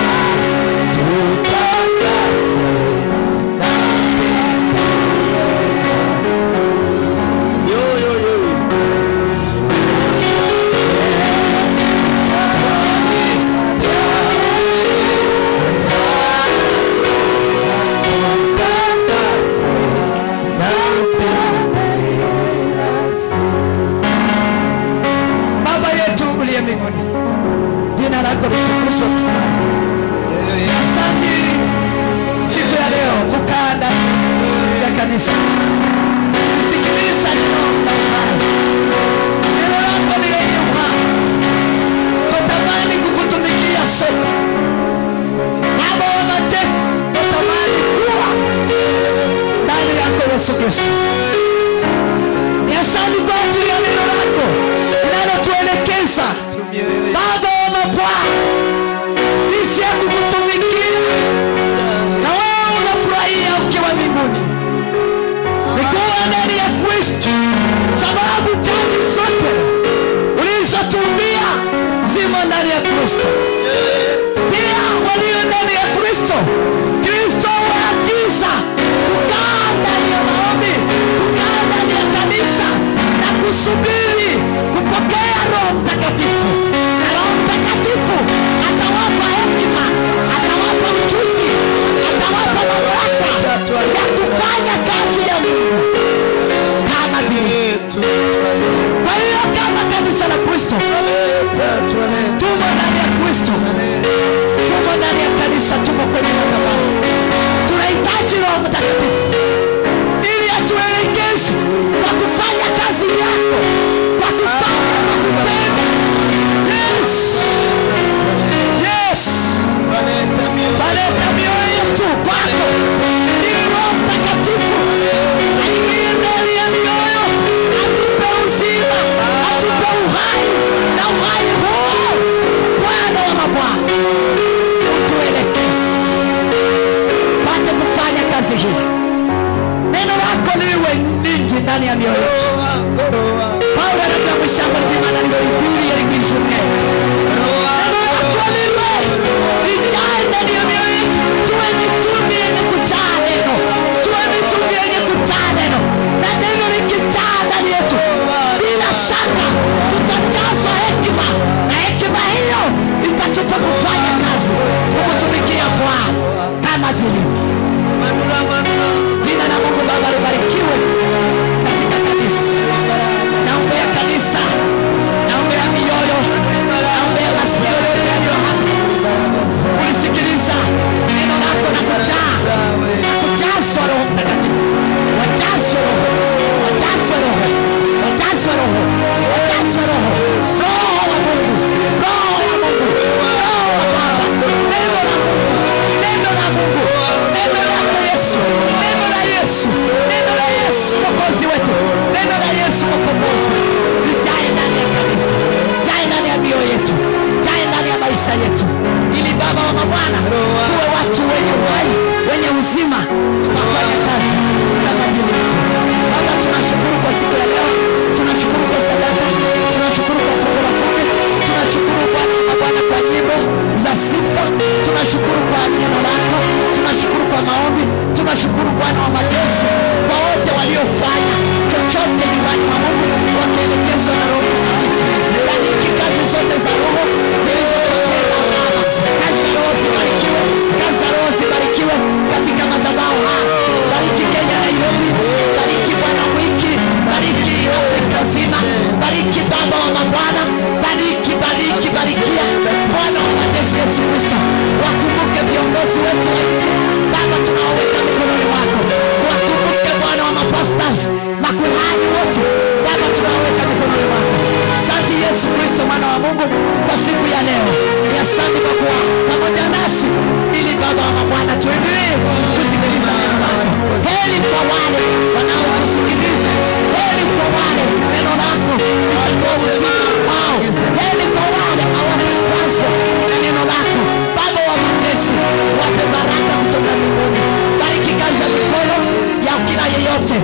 Asante kwa ajili ya neno lako linalotuelekeza Baba wa mabwana jinsi ya kukutumikia, na wewe unafurahia ukiwa mbinguni nikiwa ndani ya Kristo, sababu kazi zote ulizotumbia zimo ndani ya Kristo. Pia walio ndani ya Kristo, Kristo waagiza kukaa ndani ya maombi, kukaa ndani ya kanisa na kusubiri kupokea Roho Mtakatifu. Na Roho Mtakatifu atawapa hekima, atawapa ujuzi, atawapa mamlaka ya kufanya kazi ya Mungu kama vile. Kwa hiyo kama kanisa la Kristo tumo ndani ya Kristo, tumo ndani ya kanisa, tumo kwenye madhabahu. Tunahitaji Roho Mtakatifu ili atuelekeze kwa kufanya kazi yako, kwa kufanya na kupenda. Yes. Paleta mioyo yetu kwako ili Roho Mtakatifu aingie ndani ya mioyo, atupe uzima, atupe uhai, na uhai huo Bwana wa mabwana utuelekeze pate kufanya kazi hii. Neno lako liwe mingi ndani ya mioyo yetu. Paulo anambia mwishamba lijimana liwelibiri ya ligishune. Neno lako liwe lijae ndani ya mioyo yetu. Tuwe mitungi yenye kujaa neno, tuwe mitungi yenye kujaa neno, na neno likijaa ndani yetu bila shaka tutajazwa hekima, na hekima hiyo itatupa kufanya kazi kutumikia Bwana kama vilivyo. Jina la Mungu Baba libarikiwe katika kanisa. Naombea kanisa, naombea mioyo, naombea masikio yote yaliyo hapa kulisikiliza neno lako na kujazwa Roho Mtakatifu. Wajazwe Roho, wajazwe Roho, wajazwe Roho, wajazwe Roho, Roho wa Mungu, Roho wa Mungu, Roho wa Baba, neno la Mungu, neno la Mungu, neno lako Yesu, neno la Yesu, neno la Yesu Mwokozi wetu, neno la Yesu Mkombozi lijae ndani ya kanisa, jae ndani ya mioyo yetu, jae ndani ya maisha yetu, ili Baba wa mabwana tuwe watu wenye uhai, wenye uzima, tutafanya kazi kama vilivyo. Baba, tunashukuru kwa siku ya leo, tunashukuru kwa sadaka, tunashukuru kwa fungu la kumi, tunashukuru Bwana wa mabwana kwa nyimbo za sifa, tunashukuru kwa neno lako, tunashukuru kwa maombi, tunashukuru Bwana wa majeshi kwa wote waliofanya chochote nyumbani mwa Mungu wakielekezwa na Roho Mtakatifu. Bariki kazi zote za Roho zilizopotea Baba, kazi za Roho zibarikiwe, kazi za Roho zibarikiwe katika madhabahu haya. Bariki Kenya, Nairobi, bariki Bwana Mwiki, bariki Afrika nzima, bariki Baba wa mabwana, bariki, bariki, barikia Bwana wa majeshi Yesu Kristo. Wakumbuke viongozi wetu wa nchi Baba, tunawaweka mikononi mwako. Wakumbuke Bwana wa mapastors, makuhani wote Baba, tunawaweka mikononi mwako. Asante Yesu Kristo mwana wa Mungu kwa siku ya leo. Ni asante kwa kuwa pamoja nasi ili Baba wa mabwana tuendelee kusikiliza neno lako. Heri kwa wale wanaokusikiliza, heri kwa wale neno lako litakuwa uzima wao, heri kwa wale hawatakwazwa na neno lako. Baba wa majeshi, wape baraka kutoka mbinguni. Bariki kazi ya mikono ya kila yeyote